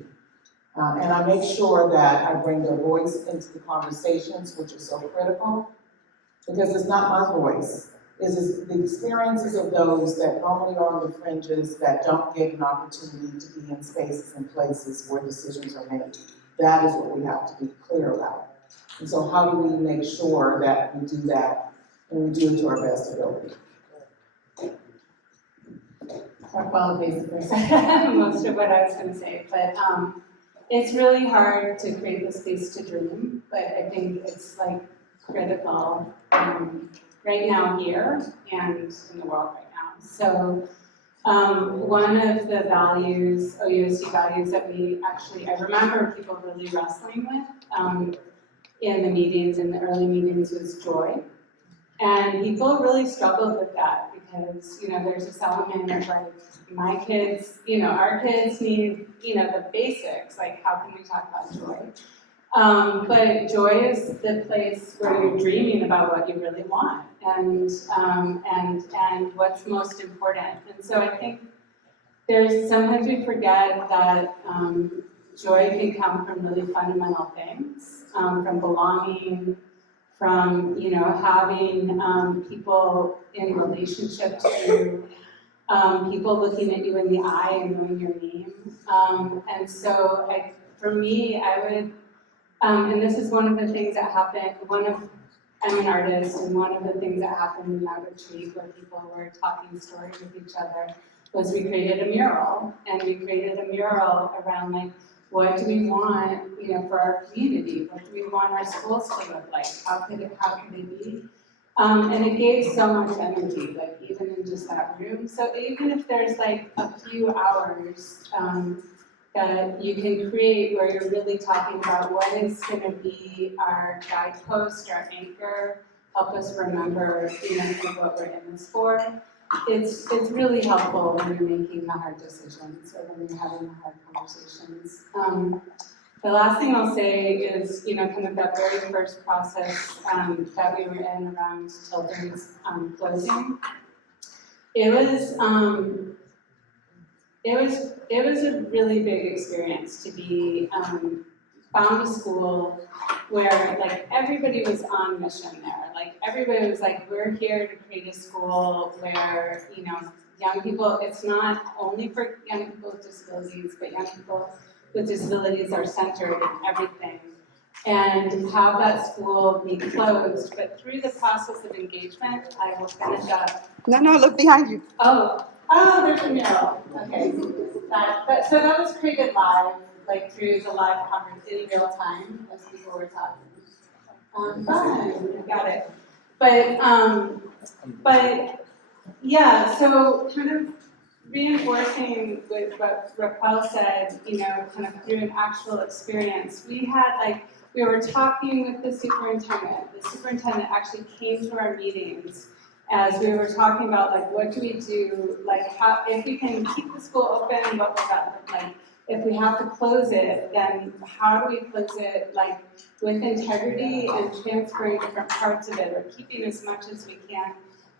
And I make sure that I bring their voice into the conversations, which is so critical, because it's not my voice. It's the experiences of those that normally are on the fringes, that don't get an opportunity to be in spaces and places where decisions are made. That is what we have to be clear about. And so how do we make sure that we do that, and we do it to our best ability? Well, basically said most of what I was going to say, but it's really hard to create the space to dream, but I think it's like critical right now here and in the world right now. So one of the values, OUSD values that I remember people really wrestling with in the meetings, in the early meetings, was joy. And people really struggled with that because, there's this element of like, my kids, our kids need, the basics, like how can we talk about joy? But joy is the place where you're dreaming about what you really want and what's most important. And so I think sometimes we forget that joy can come from really fundamental things, from belonging, from having people in relationship to you, people looking at you in the eye and knowing your name. And so for me, I would, and this is one of the things that happened, I'm an artist, and one of the things that happened in that retreat where people were talking stories with each other was we created a mural, and we created a mural around like, what do we want, for our community? What do we want our schools to look like? How could they be? And it gave so much energy, like even in just that room. So even if there's like a few hours that you can create where you're really talking about what is going to be our guidepost, our anchor, help us remember, what we're in this for. It's really helpful when you're making the hard decisions or when you're having the hard conversations. The last thing I'll say is, kind of that very first process that we were in around Tilton's closing. It was a really big experience to be found a school where like everybody was on mission there. Like everybody was like, we're here to create a school where, young people, it's not only for young people with disabilities, but young people with disabilities are centered in everything. And have that school be closed, but through the process of engagement, I will finish up. No, look behind you. Oh, there's a mural. Okay. So that was created live, like through the live conference in real time as people were talking. Fun, got it. But yeah, so kind of reinforcing with what Raquel said, kind of through an actual experience, we were talking with the superintendent. The superintendent actually came to our meetings as we were talking about, like, what do we do, like, how, if we can keep the school open, what will that look like? If we have to close it, then how do we close it, like, with integrity and transferring different parts of it, or keeping as much as we can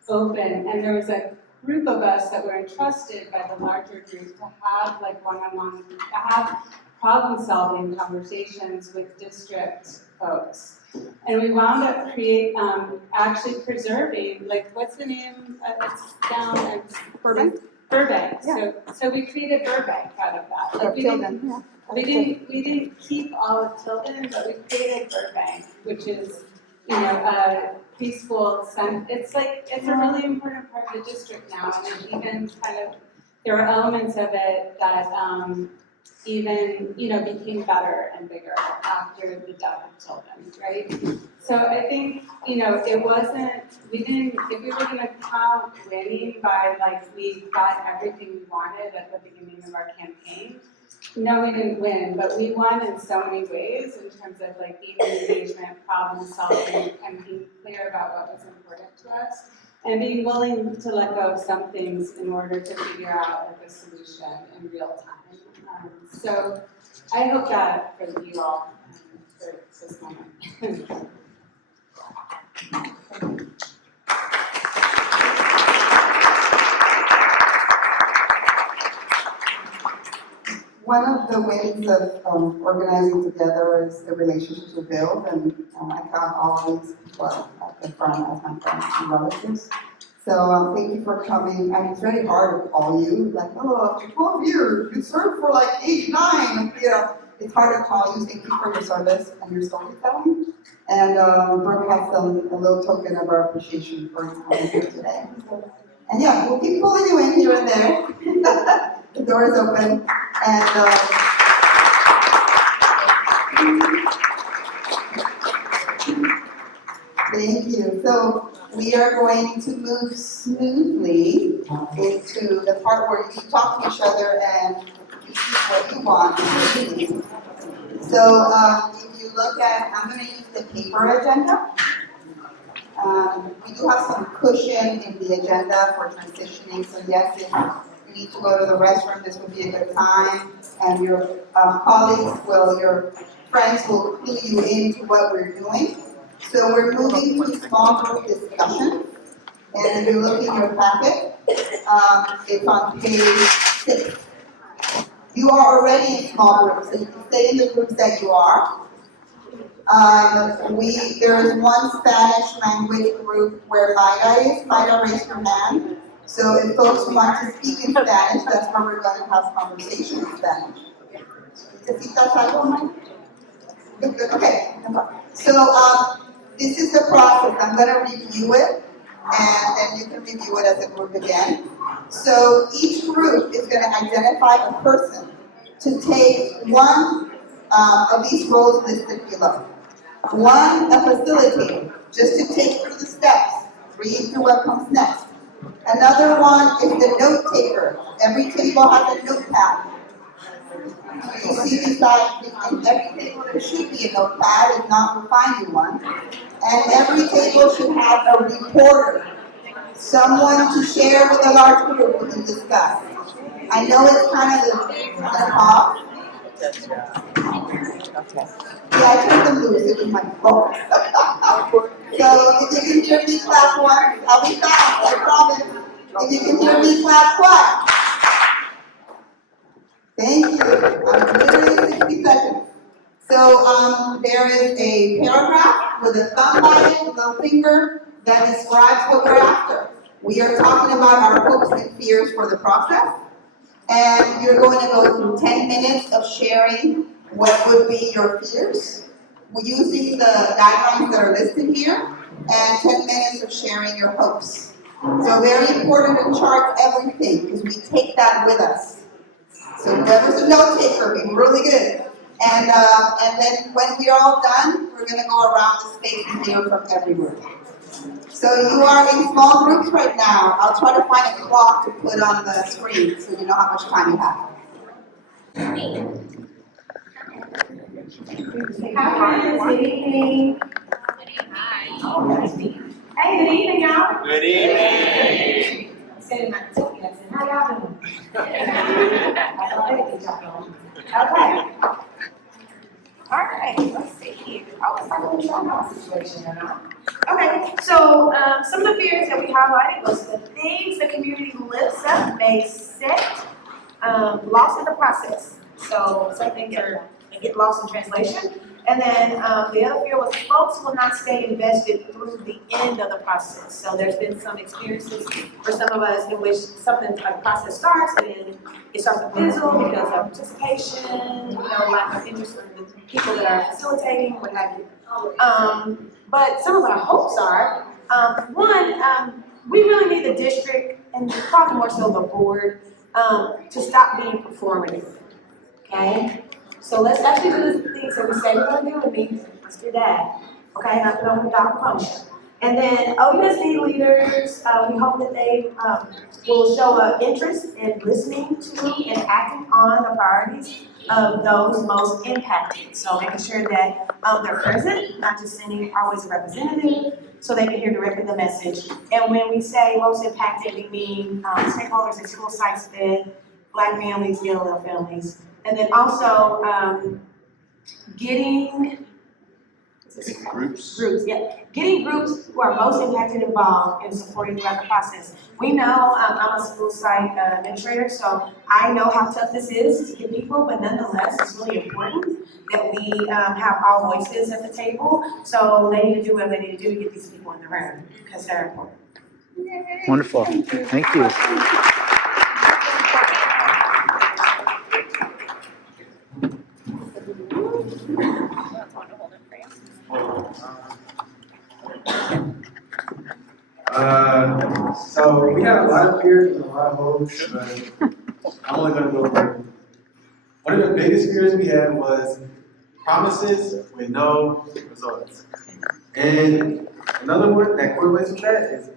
open? And there was a group of us that were entrusted by the larger group to have, like, one-on-one, to have problem-solving conversations with district folks. And we wound up actually preserving, like, what's the name? It's down at Burbank? Burbank. Yeah. So we created Burbank out of that. Like, we didn't keep all of Tilden, but we created Burbank, which is, a preschool center. It's a really important part of the district now, and it even kind of, there are elements of it that even, became better and bigger after the death of children, right? So I think, it wasn't, if we were gonna count winning by, like, we got everything we wanted at the beginning of our campaign, no, we didn't win, but we won in so many ways in terms of, like, being engagement, problem solving, and being clear about what was important to us, and being willing to let go of some things in order to figure out, like, a solution in real time. So I hope that for you all, for this moment. One of the ways of organizing together is the relationships we build, and I count all of these people at the front as my friends and relatives. So thank you for coming. And it's very hard to call you, like, oh, after 12 years, you served for like 8, 9, you know. It's hard to call you. Thank you for your service and your storytelling. And Brooke has a little token of our appreciation for you coming here today. And yeah, we'll keep pulling you in here and there. The door is open. And thank you. So we are going to move smoothly into the part where you talk to each other and you see what you want and what you need. So if you look at, I'm going to use the paper agenda. We do have some cushion in the agenda for transitioning, so yes, if you need to go to the restroom, this would be a good time, and your colleagues will, your friends will clue you into what we're doing. So we're moving to small group discussion, and if you look in your packet, it's on page 6. You are already in small groups, so you can stay in the groups that you are. There is one Spanish language group where Mayra is. Mayra, raise your hand. So if folks want to speak in Spanish, that's where we're going to have conversation in Spanish. ¿Necesitas algo, Mayra? Good, okay. So this is the process. I'm going to review it, and then you can review it as a group again. So each group is going to identify a person to take one of these roles listed below. One, a facilitator, just to take through the steps, read through what comes next. Another one is the note taker. Every table has a notepad. You see beside, in every table there should be a notepad, if not, we'll find you one. And every table should have a reporter, someone to share with a large group and discuss. I know it's kind of a off. Yeah, I turned them loose, it was my fault. So if you can hear me, clap once. I'll be fast, I promise. If you can hear me, clap twice. Thank you. I'm literally 60 seconds. So there is a paragraph with a thumb by it, with a finger, that describes what we're after. We are talking about our hopes and fears for the process. And you're going to go through 10 minutes of sharing what would be your fears. We're using the guidelines that are listed here, and 10 minutes of sharing your hopes. So very important to chart everything, because we take that with us. So whoever's a note taker, be really good. And then when we're all done, we're going to go around the space and hear from everywhere. So you are in small groups right now. I'll try to find a clock to put on the screen so you know how much time you have. Hi, friends, good evening. Oh, that's me. Hey, good evening, y'all. Good evening. Saying my ticket, I said, how y'all doing? I already get y'all going. Okay. All right, let's see here. I was talking about the situation now. Okay, so some of the fears that we highlighted was the things the community lives up may set, lost in the process. So some things get lost in translation. And then the other fear was folks will not stay invested through the end of the process. So there's been some experiences for some of us in which something, a process starts and then it starts to fizzle because of participation, lack of interest in the people that are facilitating, what have you. But some of our hopes are, one, we really need the district, and probably more so the board, to stop being performative, okay? So let's actually do the things that we say we're gonna do, and let's do that, okay? Not put on without promotion. And then OUSD leaders, we hope that they will show an interest in listening to and acting on the priorities of those most impacted. So making sure that they're present, not just sending always a representative, so they can hear directly the message. And when we say most impacted, we mean stakeholders at school sites fed, Black families, DLL families, And then also, getting Groups. getting groups who are most impacted involved in supporting throughout the process. We know, I'm a school site administrator, so I know how tough this is to get people, but nonetheless, it's really important that we have all voices at the table. So they need to do what they need to do to get these people in the room, because they're important. Wonderful. Thank you. So we had a lot of fears and a lot of hopes, but I'm only gonna go over. One of the biggest fears we had was promises with no results. And another one that correlates with that is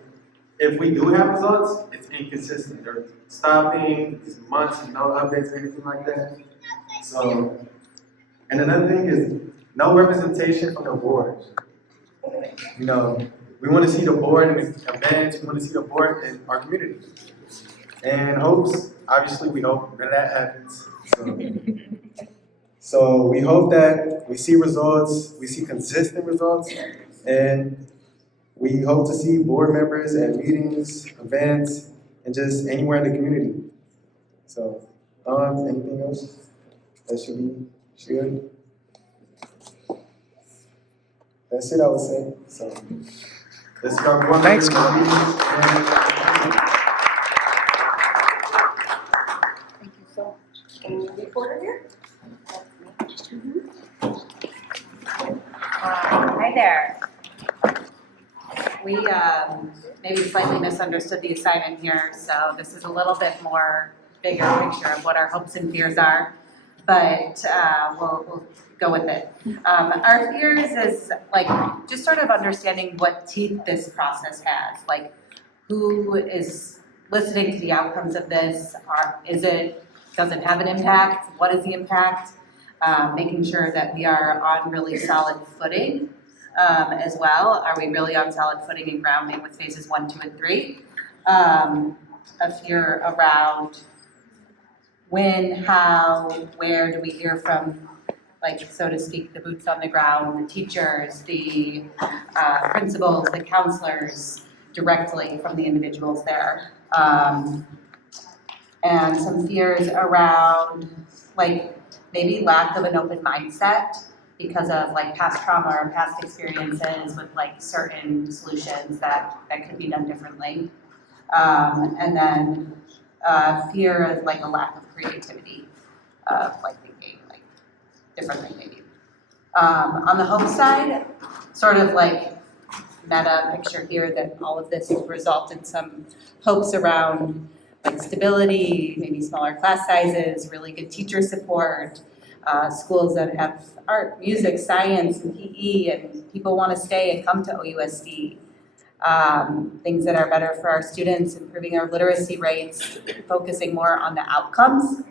if we do have results, it's inconsistent. They're stopping, it's months and no updates or anything like that. So, and another thing is no representation from the board. You know, we want to see the board in events, we want to see the board in our community. And hopes, obviously we hope that happens. So we hope that we see results, we see consistent results, and we hope to see board members at meetings, events, and just anywhere in the community. So, anything else that should be shared? That's it, I would say. So, let's go. Thanks. And the reporter here? Hi there. We maybe slightly misunderstood the assignment here, so this is a little bit more bigger picture of what our hopes and fears are, but we'll go with it. Our fears is like just sort of understanding what teeth this process has, like who is listening to the outcomes of this, does it have an impact, what is the impact? Making sure that we are on really solid footing as well. Are we really on solid footing and grounding with phases 1, 2, and 3? A fear around when, how, where do we hear from, like, so to speak, the boots on the ground, the teachers, the principals, the counselors, directly from the individuals there. And some fears around, like, maybe lack of an open mindset because of like past trauma or past experiences with like certain solutions that could be done differently. And then fear of like a lack of creativity of like thinking like differently maybe. On the hope side, sort of like meta picture here that all of this will result in some hopes around like stability, maybe smaller class sizes, really good teacher support, schools that have art, music, science, and PE, and people want to stay and come to OUSD. Things that are better for our students, improving our literacy rates, focusing more on the outcomes.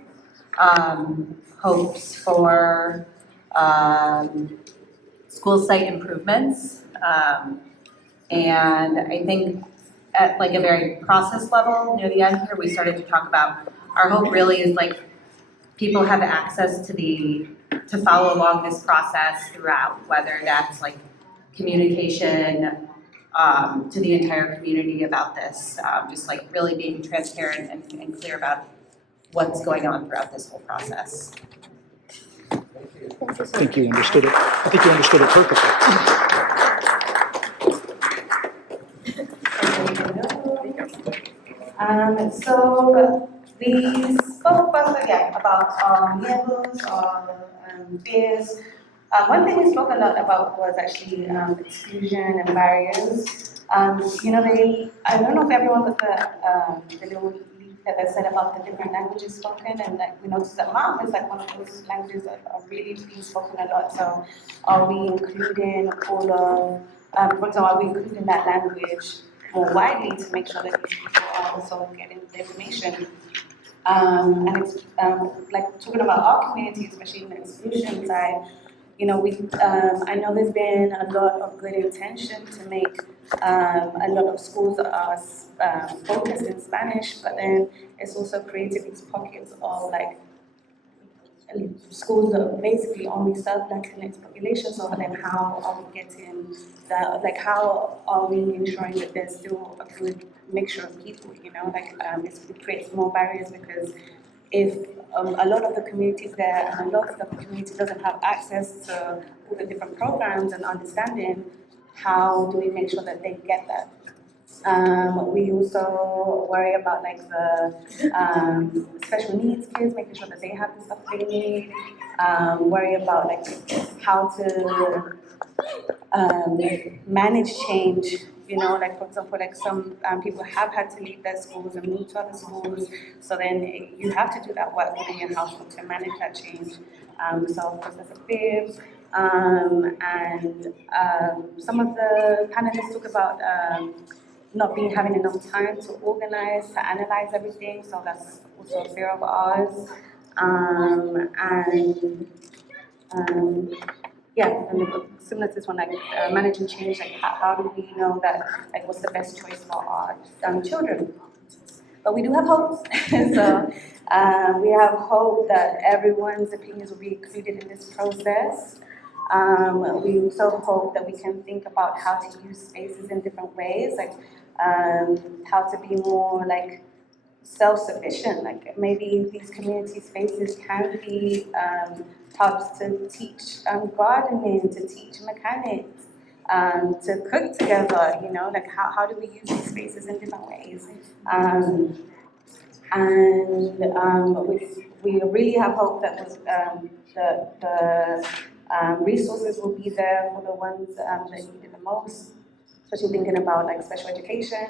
Hopes for school site improvements. And I think at like a very process level, near the end here, we started to talk about our hope really is like people have access to follow along this process throughout, whether that's like communication to the entire community about this, just like really being transparent and clear about what's going on throughout this whole process. I think you understood it. I think you understood it perfectly. So we spoke first again about levels or fears. One thing we spoke a lot about was actually exclusion and barriers. You know, I don't know if everyone got the little leaf that I said about the different languages spoken, and like we noticed that math is like one of those languages that are really being spoken a lot. So are we including all of, for example, are we including that language more widely to make sure that these people are also getting the information? And it's like talking about our community, especially in the exclusion side, you know, I know there's been a lot of good intention to make a lot of schools are focused in Spanish, but then it's also created these pockets of like schools that basically only serve Latinx population, so then how are we getting the, like, how are we ensuring that there's still a good mixture of people, you know, like, it creates more barriers because if a lot of the communities there and a lot of the community doesn't have access to all the different programs and understanding, how do we make sure that they get that? We also worry about like the special needs kids, making sure that they have the stuff they need. Worry about like how to manage change. You know, like for example, like some people have had to leave their schools and move to other schools. So then you have to do that work within your household to manage that change. So of course there's a bib. Some of the panelists talk about not having enough time to organize, to analyze everything, so that's also a fear of ours. And similar to this one, like managing change, like how do we know that, like what's the best choice for our children? But we do have hope. So we have hope that everyone's opinions will be included in this process. We also hope that we can think about how to use spaces in different ways, like how to be more like self-sufficient, like maybe these community spaces can be hubs to teach gardening, to teach mechanics, to cook together, you know, like how do we use these spaces in different ways? We really have hope that the resources will be there for the ones that need it the most, especially thinking about like special education,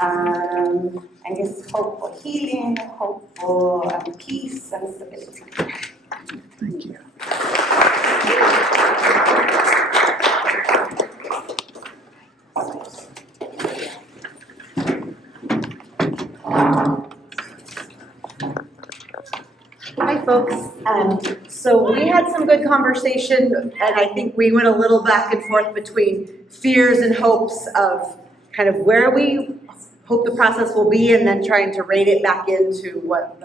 and just hope for healing, hope for peace and stability. Thank you. Hi, folks. So we had some good conversation, and I think we went a little back and forth between fears and hopes of kind of where we hope the process will be, and then trying to rate it back into what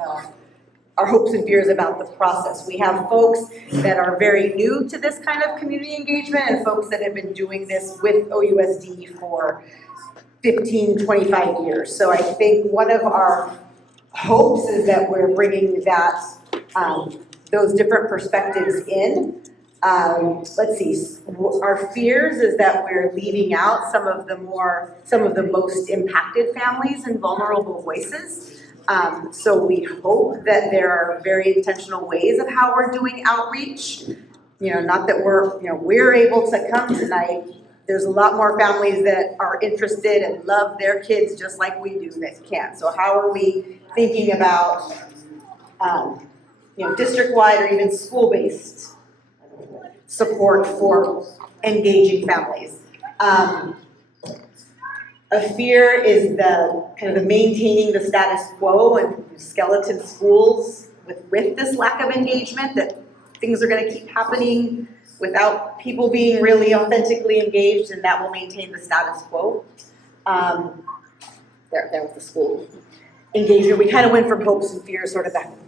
our hopes and fears about the process. We have folks that are very new to this kind of community engagement, and folks that have been doing this with OUSD for 15, 25 years. So I think one of our hopes is that we're bringing that those different perspectives in. Let's see, our fears is that we're leaving out some of the most impacted families and vulnerable voices. So we hope that there are very intentional ways of how we're doing outreach. You know, not that we're able to come tonight. There's a lot more families that are interested and love their kids just like we do that can't. So how are we thinking about district-wide or even school-based support for engaging families? A fear is the maintaining the status quo and skeleton schools with this lack of engagement, that things are going to keep happening without people being really authentically engaged, and that will maintain the status quo. There was the school engagement. We kind of went from hopes and fears sort of back and forth.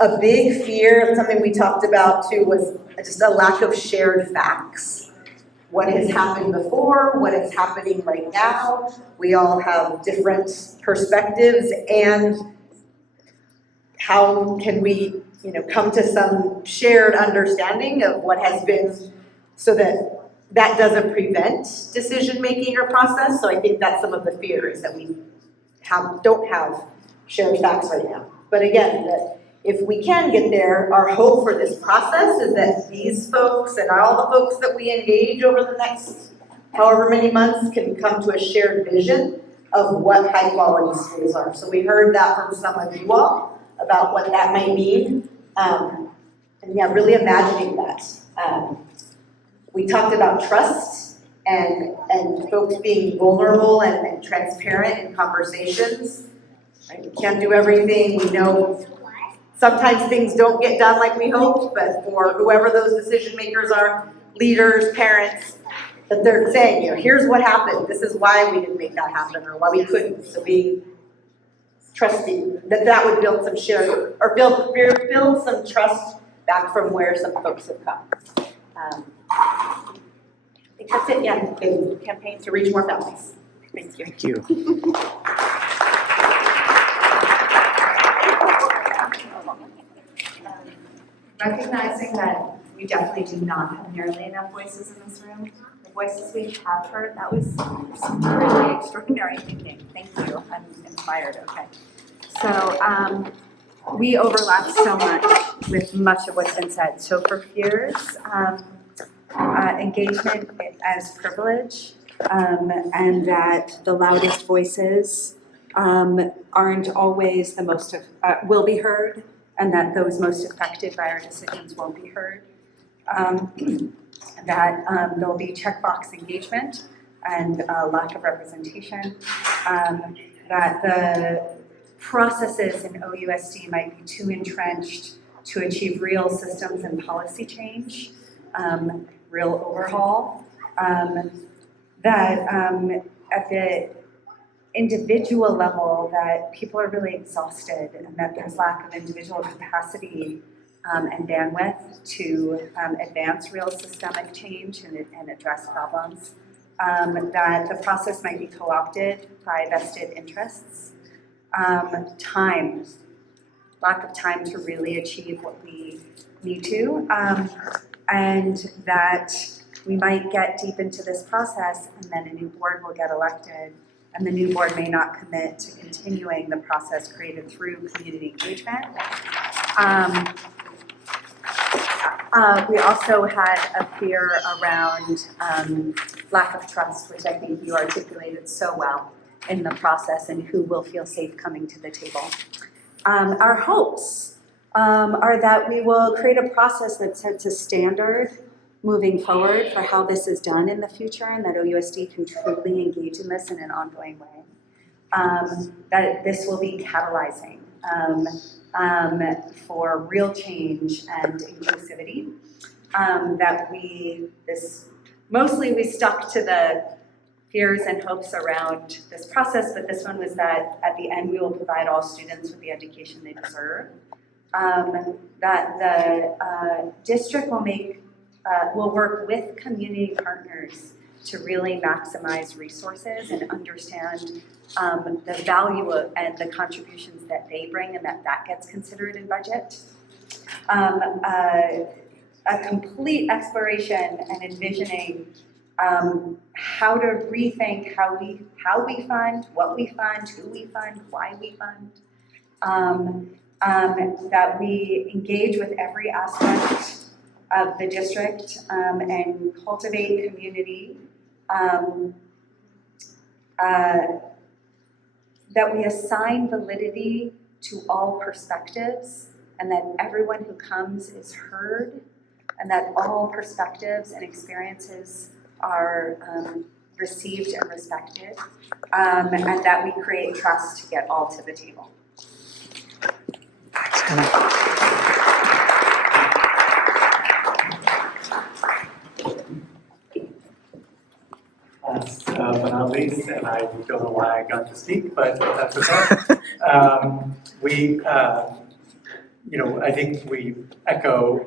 A big fear, something we talked about too, was just a lack of shared facts. What has happened before, what is happening right now. We all have different perspectives, and how can we come to some shared understanding of what has been, so that doesn't prevent decision-making or process. So I think that's some of the fears, that we don't have shared facts right now. But again, that if we can get there, our hope for this process is that these folks and all the folks that we engage over the next however many months can come to a shared vision of what high-quality schools are. So we heard that from some of you all about what that might mean. And yeah, really imagining that. We talked about trust and folks being vulnerable and transparent in conversations. Right? We can't do everything. We know sometimes things don't get done like we hoped, but for whoever those decision makers are, leaders, parents, that they're saying, here's what happened. This is why we didn't make that happen, or why we couldn't. So being trusting, that would build some shared, or build some trust back from where some folks have come. I think that's it, yeah, the campaign to reach more families. Thank you. Thank you. Recognizing that we definitely do not have nearly enough voices in this room, the voices we have heard, that was some really extraordinary thinking. Thank you, I'm inspired, okay. So we overlap so much with much of what's been said. So for fears, engagement as privilege, and that the loudest voices aren't always the most, will be heard, and that those most affected by our decisions won't be heard. That there'll be checkbox engagement and lack of representation. That the processes in OUSD might be too entrenched to achieve real systems and policy change, real overhaul. That at the individual level, that people are really exhausted and that there's lack of individual capacity and bandwidth to advance real systemic change and address problems. That the process might be co-opted by vested interests. Time, lack of time to really achieve what we need to. And that we might get deep into this process and then a new board will get elected and the new board may not commit to continuing the process created through community engagement. We also had a fear around lack of trust, which I think you articulated so well in the process, and who will feel safe coming to the table. Our hopes are that we will create a process that sets a standard moving forward for how this is done in the future, and that OUSD can truly engage in this in an ongoing way. That this will be catalyzing for real change and inclusivity. That mostly we stuck to the fears and hopes around this process, but this one was that at the end we will provide all students with the education they deserve. That the district will work with community partners to really maximize resources and understand the value and the contributions that they bring, and that gets considered in budget. A complete exploration and envisioning how to rethink how we fund, what we fund, who we fund, why we fund. That we engage with every aspect of the district and cultivate community. That we assign validity to all perspectives, and that everyone who comes is heard, and that all perspectives and experiences are received and respected, and that we create trust to get all to the table. Last but not least, and I don't know why I got to speak, but that's okay. I think we echo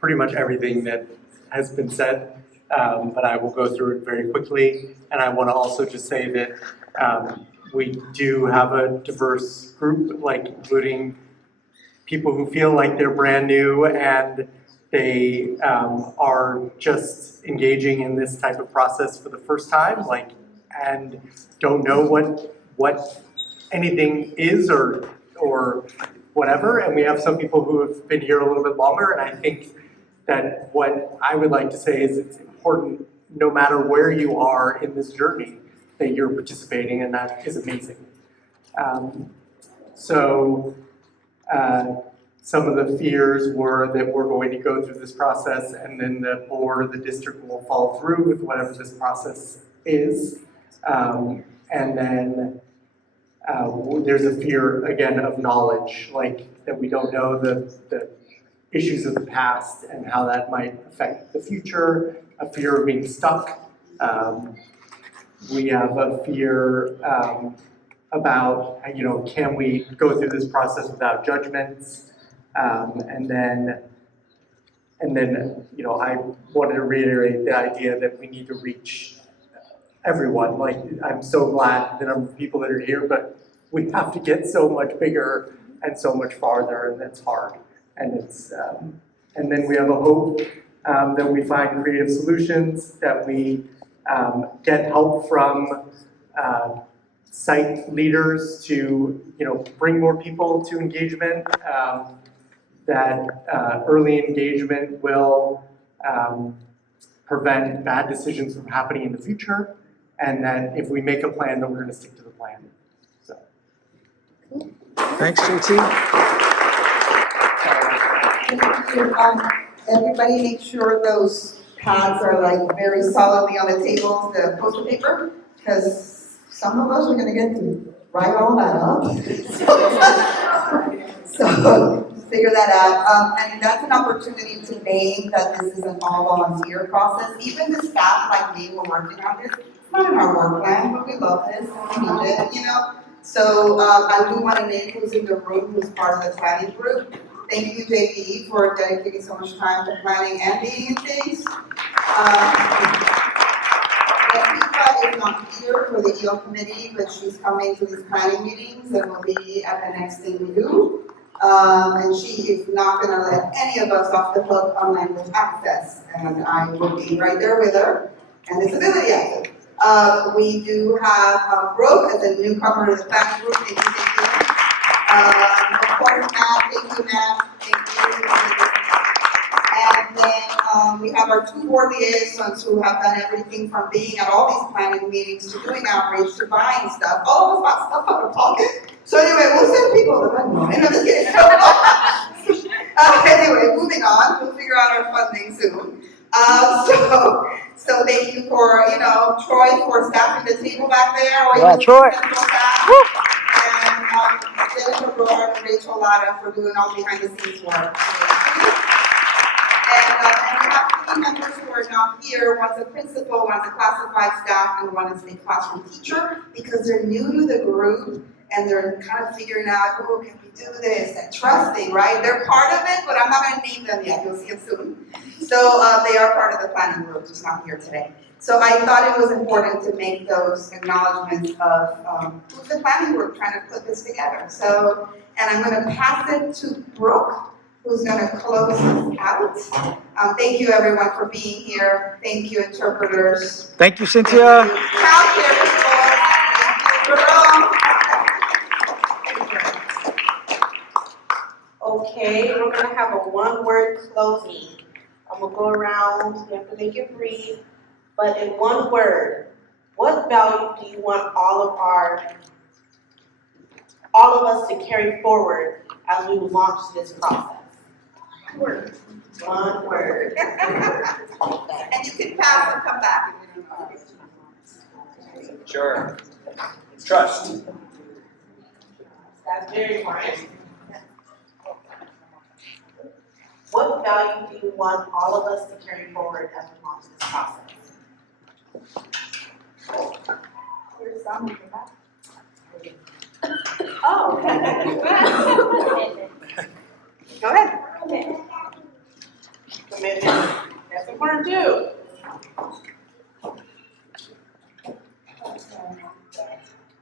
pretty much everything that has been said, but I will go through it very quickly. And I want to also just say that we do have a diverse group, like including people who feel like they're brand new and they are just engaging in this type of process for the first time, and don't know what anything is or whatever. And we have some people who have been here a little bit longer, and I think that what I would like to say is it's important, no matter where you are in this journey, that you're participating, and that is amazing. Some of the fears were that we're going to go through this process and then the board, the district will follow through with whatever this process is. And then there's a fear, again, of knowledge, like that we don't know the issues of the past and how that might affect the future, a fear of being stuck. We have a fear about, can we go through this process without judgments? And then, I wanted to reiterate the idea that we need to reach everyone. Like, I'm so glad the number of people that are here, but we have to get so much bigger and so much farther, and it's hard. And and then we have a hope that we find creative solutions, that we get help from site leaders to, bring more people to engagement, that early engagement will prevent bad decisions from happening in the future, and that if we make a plan, then we're going to stick to the plan. So. Thanks, JT. Everybody make sure those pads are like very solidly on the tables, the poster paper, because some of us are gonna get to write all that up. So figure that out. And that's an opportunity to name that this is an all volunteer process. Even the staff like me, we're working on this. It's not in our work plan, but we love this and we need it, So I do want to name who's in the room, who's part of the planning group. Thank you, JP, for dedicating so much time to planning and meeting and things. Latifa is not here for the EO committee, but she's coming to these planning meetings and will be at the next thing we do. And she is not going to let any of us off the hook on language access. And I will be right there with her and disability access. We do have Brooke as a newcomer to the planning group. Thank you. Of course, Matt, thank you, Matt. Thank you. And then we have our 2 board liaisons who have done everything from being at all these planning meetings to doing outreach to buying stuff. All of us got stuff out of pocket. So anyway, we'll send people to that money. No, just kidding. Anyway, moving on. We'll figure out our funding soon. So thank you for, Troy for staffing the table back there. Yeah, Troy. And Jennifer Broad and Rachel Latta for doing all behind the scenes work. And we have 3 members who are not here. One's a principal, one's a classified staff, and one is a classroom teacher, because they're new to the group and they're kind of figuring out, oh, can we do this? And trusting, right? They're part of it, but I'm not going to name them yet. You'll see it soon. So they are part of the planning group, just not here today. So I thought it was important to make those acknowledgments of who's the planning group trying to put this together. So, and I'm going to pass it to Brooke, who's going to close this out. Thank you, everyone, for being here. Thank you, interpreters. Thank you, Cynthia. Count here, people. Thank you, girl. Okay, we're gonna have a 1-word closing. I'm gonna go around, you have to make it brief, but in 1 word, what value do you want all of us to carry forward as we launch this process? 1 word. 1 word. And you can pass and come back. Sure. Trust. That's very important. What value do you want all of us to carry forward as we launch this process? Here's some in the back. Oh. Go ahead. Commitment. That's important too.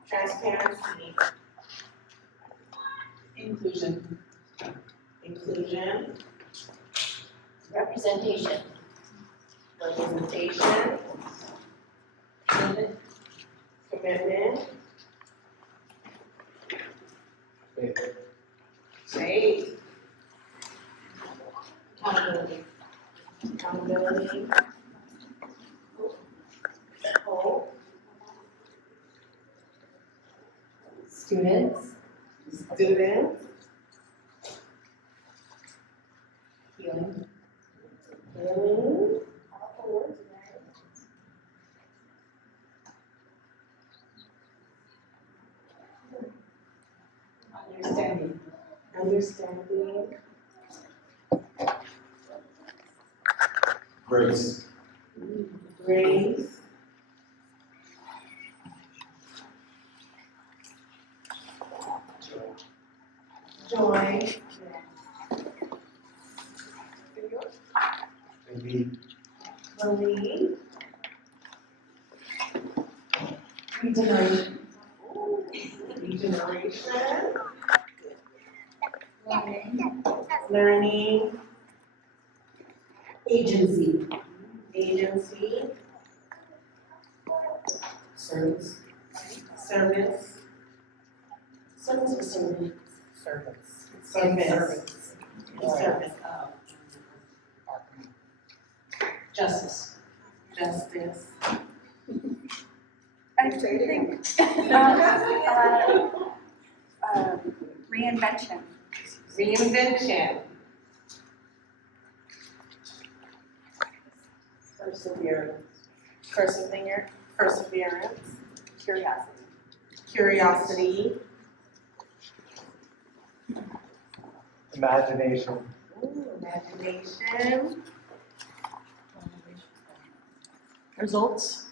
Transparency. Inclusion. Inclusion. Representation. Representation. Commitment. Faith. Accountability. Accountability. Hope. Students. Students. Healing. Healing. Understanding. Understanding. Grace. Grace. Regeneration. Regeneration. Learning. Agency. Agency. Service. Service. Service or service? Service. Service. Service. Justice. Justice. I think, reinvention. Reinvention. Perseverance. Curiosity. Curiosity. Imagination. Imagination. Results.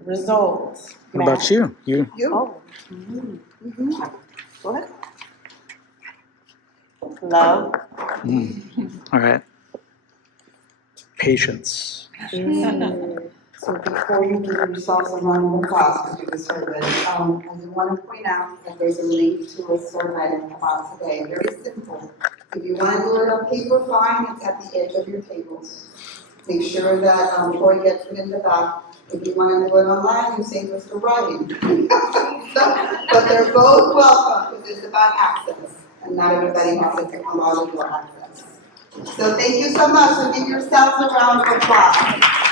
Results. What about you? You, Oh. Go ahead. Love. all right. Patience. So before you give yourselves a round of applause to do the survey, I just want to point out that there's a link to a survey about today, very simple. If you want to do it on paper, fine, it's at the edge of your tables. Make sure that Troy gets it in the back. If you want to do it online, you save us the writing. But they're both welcome, because it's about access, and not everybody has a technological access. So thank you so much, so give yourselves a round of applause.